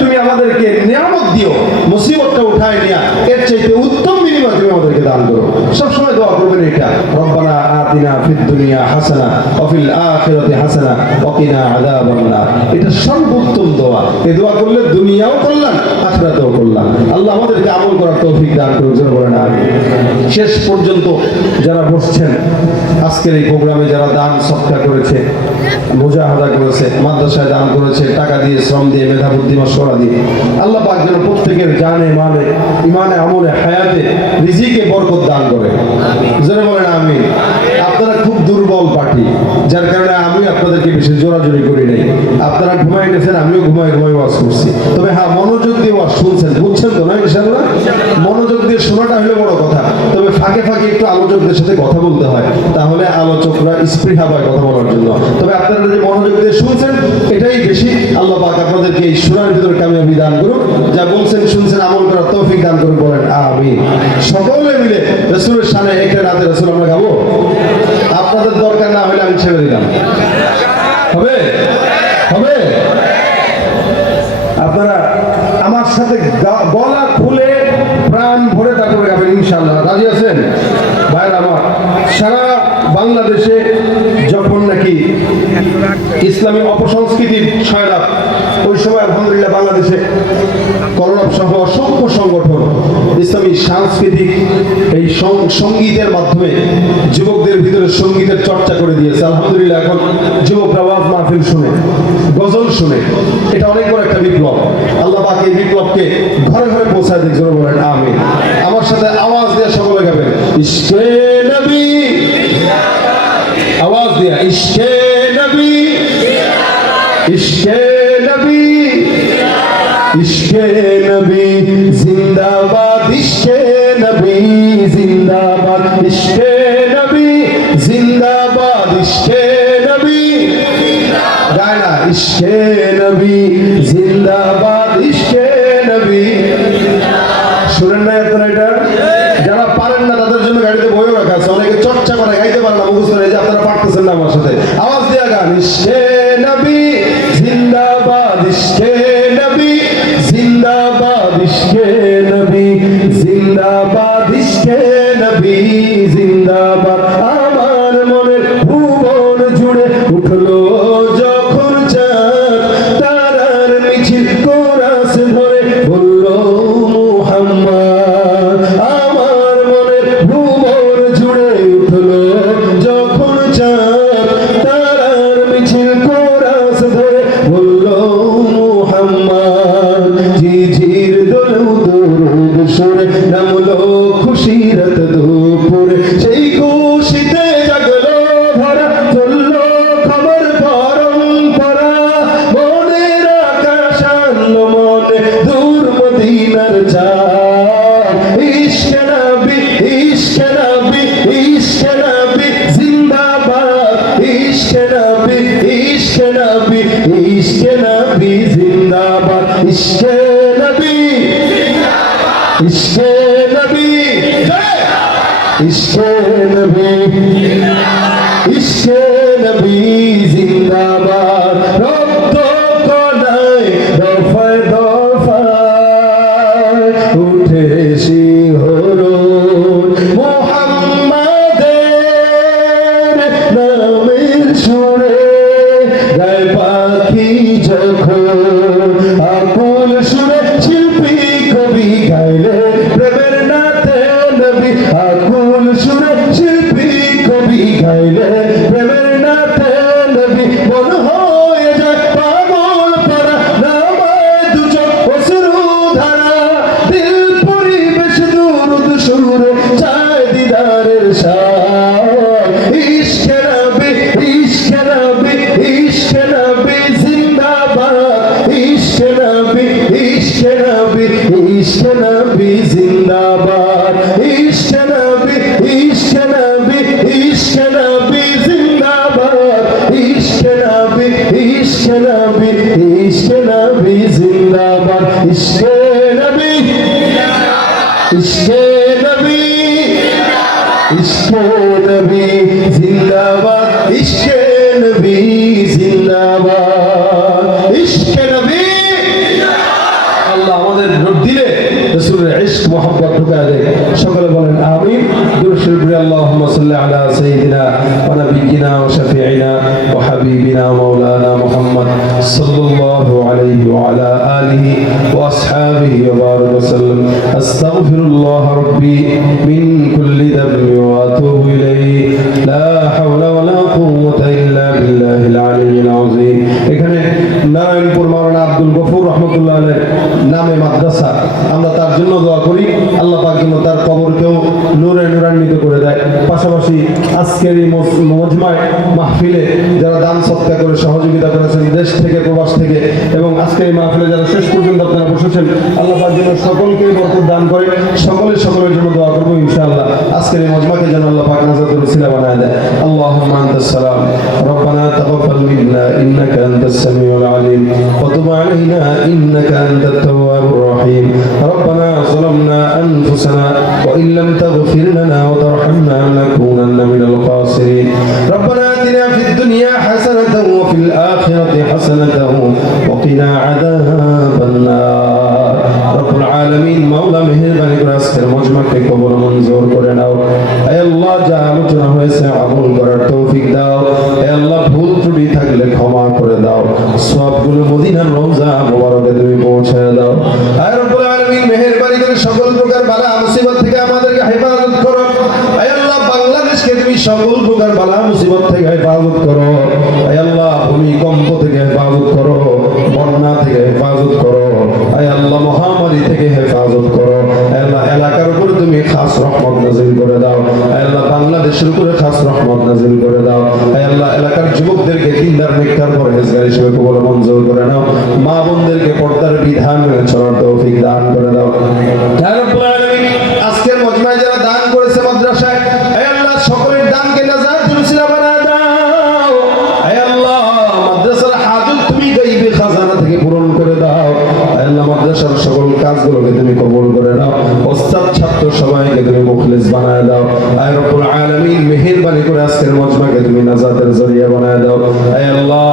তুমি আমাদেরকে নিয়ামত দিও, মুসিবতটা উঠায় নিয়া এর চাইতে উত্তম বিনিময় তুমি আমাদেরকে দান করো। সবসময় দোয়া করবেন এটা, রব্বানা আতিনা ফিদ দুনিয়া হাসানা ওয়া ফিল আখিরাতি হাসানা ওয়া কিনা আযাবান নার। এটা সর্বোত্তম দোয়া। এই দোয়া করলে দুনিয়াও কল্যাণ, আখিরাতেও কল্যাণ। আল্লাহ আমাদেরকে আমল করার তৌফিক দান করুন, জোরে বলেন আমিন। শেষ পর্যন্ত যারা বসছেন, আজকের এই প্রোগ্রামে যারা দান সৎকার করেছে, মুজাহাদা করেছে, মাদ্রাসায় দান করেছে, টাকা দিয়ে, শ্রম দিয়ে, মেধা বুদ্ধি মশওয়ারা দিয়ে, আল্লাহ পাক যেন প্রত্যেকের জানে মানে ইমানে আমলে হায়াতে রিজিকে বরকত দান করে, জোরে বলেন আমিন। আপনারা খুব দুর্বল পার্টি, যার কারণে আমি আপনাদেরকে বেশি জোরাজোরি করি নাই। আপনারা ঘুমাই গেছেন, আমিও ঘুমাই ওয়াজ করছি। তবে হ্যাঁ, মনোযোগ দিয়ে ওয়াজ শুনছেন, বুঝছেন তো না ইনশাআল্লাহ? মনোযোগ দিয়ে শোনাটা হলো বড় কথা, তবে ফাঁকে ফাঁকে একটু আলোচকদের সাথে কথা বলতে হয়, তাহলে আলোচকরা স্পৃহা পায় কথা বলার জন্য। তবে আপনারা যে মনোযোগ দিয়ে শুনছেন এটাই বেশি। আল্লাহ পাক আপনাদেরকে এই শোনার ভিতরে কামিয়াবি দান করুন, যা বলছেন শুনছেন আমল করার তৌফিক দান করুন, বলেন আমিন। সকলে মিলে রাসূলের শানে একটা রাতে রাসূল আমরা গাবো। আপনাদের দরকার না হলে আমি ছেড়ে দিলাম, হবে হবে? আপনারা আমার সাথে গলা খুলে প্রাণ ভরে তারপরে গাবেন ইনশাআল্লাহ। রাজি আছেন ভাইয়ের আমার? সারা বাংলাদেশে যখন নাকি ইসলামী অপসংস্কৃতির ছয়লাভ, ওই সময় আলহামদুলিল্লাহ বাংলাদেশে কলরব সহ অসংখ্য সংগঠন ইসলামী সাংস্কৃতিক এই সঙ্গীতের মাধ্যমে যুবকদের ভিতরে সঙ্গীতের চর্চা করে দিয়েছে। আলহামদুলিল্লাহ এখন যুবকরা ওয়াজ মাহফিল শুনে, গজল শুনে, এটা অনেক বড় একটা বিপ্লব। আল্লাহ পাক এই বিপ্লবকে ঘরে ঘরে পৌঁছায় দিক, জোরে বলেন আমিন। আমার সাথে আওয়াজ দিয়ে সকলে গাবেন ইশকে নবী, আওয়াজ দিয়া ইশকে নবী, ইশকে নবী, ইশকে নবী জিন্দাবাদ, ইশকে নবী জিন্দাবাদ, ইশকে নবী জিন্দাবাদ, ইশকে নবী গায় না, ইশকে নবী জিন্দাবাদ, ইশকে নবী। শুনেন না আপনারা এটা? যারা পারেন না তাদের জন্য গাড়িতে বইও রাখা আছে, অনেকে চর্চা করে গাইতে পারে না, মুখস্থ নেই, যে আপনারা পারতেছেন না আমার সাথে আওয়াজ দিয়া গান ইশকে নবী জিন্দাবাদ, ইশকে নবী জিন্দাবাদ, ইশকে নবী জিন্দাবাদ, ইশকে নবী জিন্দাবাদ। আমার মনের ভুবন জুড়ে উঠলো যখন চাঁদ, তারার মিছিল কোরাস ধরে বলল মুহাম্মদ। আমার মনের ভুবন জুড়ে উঠলো যখন চাঁদ, তারার মিছিল কোরাস ধরে বলল মুহাম্মদ। ঝিঝির দোল দরুদ সুরে নামলো খুশিরত দুপুরে, সেই খুশিতে জাগলো ভরা, চললো খবর পরম্পরা, মনের আকাশ আনলো মনে দূর মদিনার চাঁদ। ইশকে নবী, ইশকে নবী, ইশকে নবী জিন্দাবাদ, ইশকে নবী, ইশকে নবী, ইশকে নবী জিন্দাবাদ, ইশকে নবী, ইশকে নবী, ইশকে নবী, ইশকে নবী জিন্দাবাদ। রক্ত কণায় দফায় দফায় উঠে শিহরণ, মুহাম্মাদের নামের সুরে গায় পাখি যখন, আকুল সুরে শিল্পী কবি গাইলে প্রেমের নাতে নবী, আকুল সুরে শিল্পী কবি গাইলে প্রেমের নাতে নবী। মন হয়ে যায় পাগল পারা, নামায় দুচোখ অশ্রু ধারা, দিল পরিবেশ দুরুদ সুরে চায় দিদারের সাথ। ইশকে নবী, ইশকে নবী, ইশকে নবী জিন্দাবাদ, ইশকে নবী, ইশকে নবী, ইশকে নবী জিন্দাবাদ, ইশকে নবী, ইশকে নবী, ইশকে নবী জিন্দাবাদ, ইশকে নবী, ইশকে নবী, ইশকে নবী জিন্দাবাদ, ইশকে নবী, ইশকে নবী, ইশকে নবী জিন্দাবাদ, ইশকে নবী জিন্দাবাদ, ইশকে নবী। আল্লাহ আমাদের দিলে রাসূলের ইশক মোহাম্মত ঢুকায় দেয়। সকলে বলেন আমিন। দুরূদ শরীফ পড়ি আল্লাহুম্মা সাল্লি আলা সাইয়্যিদিনা ওয়া নাবিয়্যিনা ওয়া শাফিঈনা ওয়া হাবিবিনা মাওলানা মুহাম্মদ সাল্লাল্লাহু আলাইহি ওয়া আলা আলিহি ওয়া আসহাবিহি ওয়া বারাকা ওয়া সাল্লাম। আস্তাগফিরুল্লাহ রাব্বি মিন কুল্লি যামবি ওয়া আতুবু ইলাইহি, লা হাওলা ওয়া লা কুওয়াতা ইল্লা বিল্লাহিল আলিয়্যিল আযীম। এখানে নারায়ণপুর মাওলানা আব্দুল গফুর রাহমাতুল্লাহ আলাইহির নামে মাদ্রাসা, আমরা তার জন্য দোয়া করি আল্লাহ পাক যেন তার কবরকেও নূরে নূরান্বিত করে দেয়। পাশাপাশি আজকের এই মজমায় মাহফিলে যারা দান সৎকার করে সহযোগিতা করেছেন দেশ থেকে প্রবাস থেকে, এবং আজকের এই মাহফিলে যারা শেষ পর্যন্ত আপনারা বসেছেন, আল্লাহ পাক যেন সকলকে বরকত দান করে। সকলের জন্য দোয়া করবো ইনশাআল্লাহ। আজকের এই মজমাকে যেন আল্লাহ পাক নাজাতুল ওসিলা বানায় দেয়। আল্লাহুম্মা আনতাস সালাম রব্বানা তাকাব্বাল মিন্না ইন্নাকা আনতাস সামিউল আলিম ওয়া তুব আলাইনা ইন্নাকা আনতাত তাওয়াবুর রহিম। রব্বানা যালামনা আনফুসানা ওয়া ইন লাম তাগফির লানা ওয়া তারহামনা লানাকুনান্না মিনাল খাসিরিন। রব্বানা আতিনা ফিদ দুনিয়া হাসানাতাও ওয়া ফিল আখিরাতি হাসানাতাও ওয়া কিনা আযাবান নার। রব্বুল আলামিন মাওলা মেহেরবানি মেহেরবানি করে আজকের মজমাকে কবুল মঞ্জুর করে নাও। হে আল্লাহ, যা আলোচনা হয়েছে আমল করার তৌফিক দাও। হে আল্লাহ, ভুল ত্রুটি থাকলে ক্ষমা করে দাও। সবগুলো মদিনার রওজা মোবারকে তুমি পৌঁছায় দাও। হে রব্বুল আলামিন, মেহেরবানি করে সকল প্রকার বালা মুসিবত থেকে আমাদেরকে হেফাজত করো। হে আল্লাহ, বাংলাদেশকে তুমি সকল প্রকার বালা মুসিবত থেকে হেফাজত করো। হে আল্লাহ, ভূমিকম্প থেকে হেফাজত করো, বন্যা থেকে হেফাজত করো। হে আল্লাহ, মহামারী থেকে হেফাজত করো। হে আল্লাহ, এলাকার উপরে তুমি খাস রহমত নাযিল করে দাও। হে আল্লাহ, বাংলাদেশের উপরে খাস রহমত নাযিল করে দাও। হে আল্লাহ, এলাকার যুবকদেরকে দিনদার নেককার পরহেজগার হিসেবে কবুল মঞ্জুর করে নাও। মা বোনদেরকে পর্দার বিধান মেনে চলার তৌফিক দান করে দাও। হে রব্বুল আলামিন, আজকের মজমায় যারা দান করেছে মাদ্রাসায়, হে আল্লাহ, সকলের দানকে নাজাতুল উসিলা বানায় দাও। হে আল্লাহ, মাদ্রাসার হাজত তুমি গাইবে খাজানা থেকে পূরণ করে দাও। হে আল্লাহ, মাদ্রাসার সকল কাজগুলোকে তুমি কবুল করে নাও। ওস্তাদ ছাত্র সবাইকে তুমি মুখলিস বানায় দাও। হে রব্বুল আলামিন, মেহেরবানি করে আজকের মজমাকে তুমি নাজাতের জরিয়া বানায় দাও। হে আল্লাহ,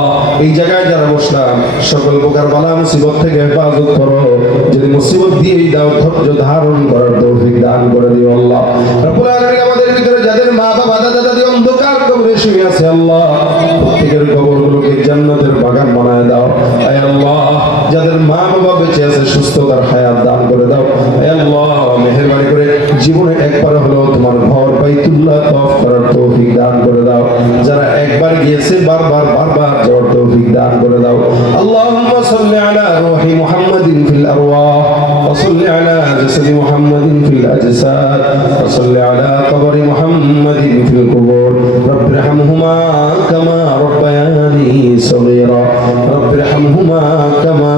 এই জায়গায় যারা বসলাম সকল প্রকার বালা মুসিবত থেকে হেফাজত করো। যদি মুসিবত দিয়েই দাও, ধৈর্য ধারণ করার তৌফিক দান করে দিও আল্লাহ। রব্বুল আলামিন, আমাদের ভিতরে যাদের মা বাবা দাদা দাদি অন্ধকার কবরে শুয়ে আছে আল্লাহ, প্রত্যেকের কবরগুলোকে জান্নাতের বাগান বানায় দাও। হে আল্লাহ, যাদের মা বাবা বেঁচে আছে সুস্থতার হায়াত দান করে দাও। হে আল্লাহ, মেহেরবানি করে জীবনে একবার হলেও তোমার ঘর বাইতুল্লাহ তওয়াফ করার তৌফিক দান করে দাও। যারা একবার গিয়েছে বারবার যাওয়ার তৌফিক দান করে দাও। আল্লাহুম্মা সাল্লি আলা রূহি মুহাম্মাদিন ফিল আরওয়াহ ওয়া সাল্লি আলা জাসাদি মুহাম্মাদিন ফিল আজসাদ ওয়া সাল্লি আলা কবরি মুহাম্মাদিন ফিল কুবুর। রাব্বিরহামহুমা কামা রাব্বায়ানি সগীরা। রাব্বিরহামহুমা কামা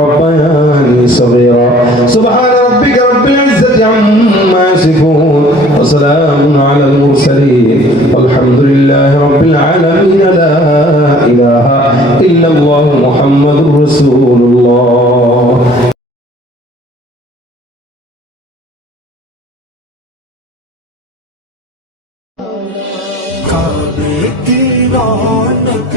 রাব্বায়ানি সগীরা। সুবহান রাব্বিকা রাব্বিল ইজ্জাতি আম্মা ইয়াসিফুন ওয়া সালামুন আলাল মুরসালিন ওয়ালহামদুলিল্লাহি রাব্বিল আলামিন। লা ইলাহা ইল্লাল্লাহু মুহাম্মাদুর রাসূলুল্লাহ। खाने की रौनक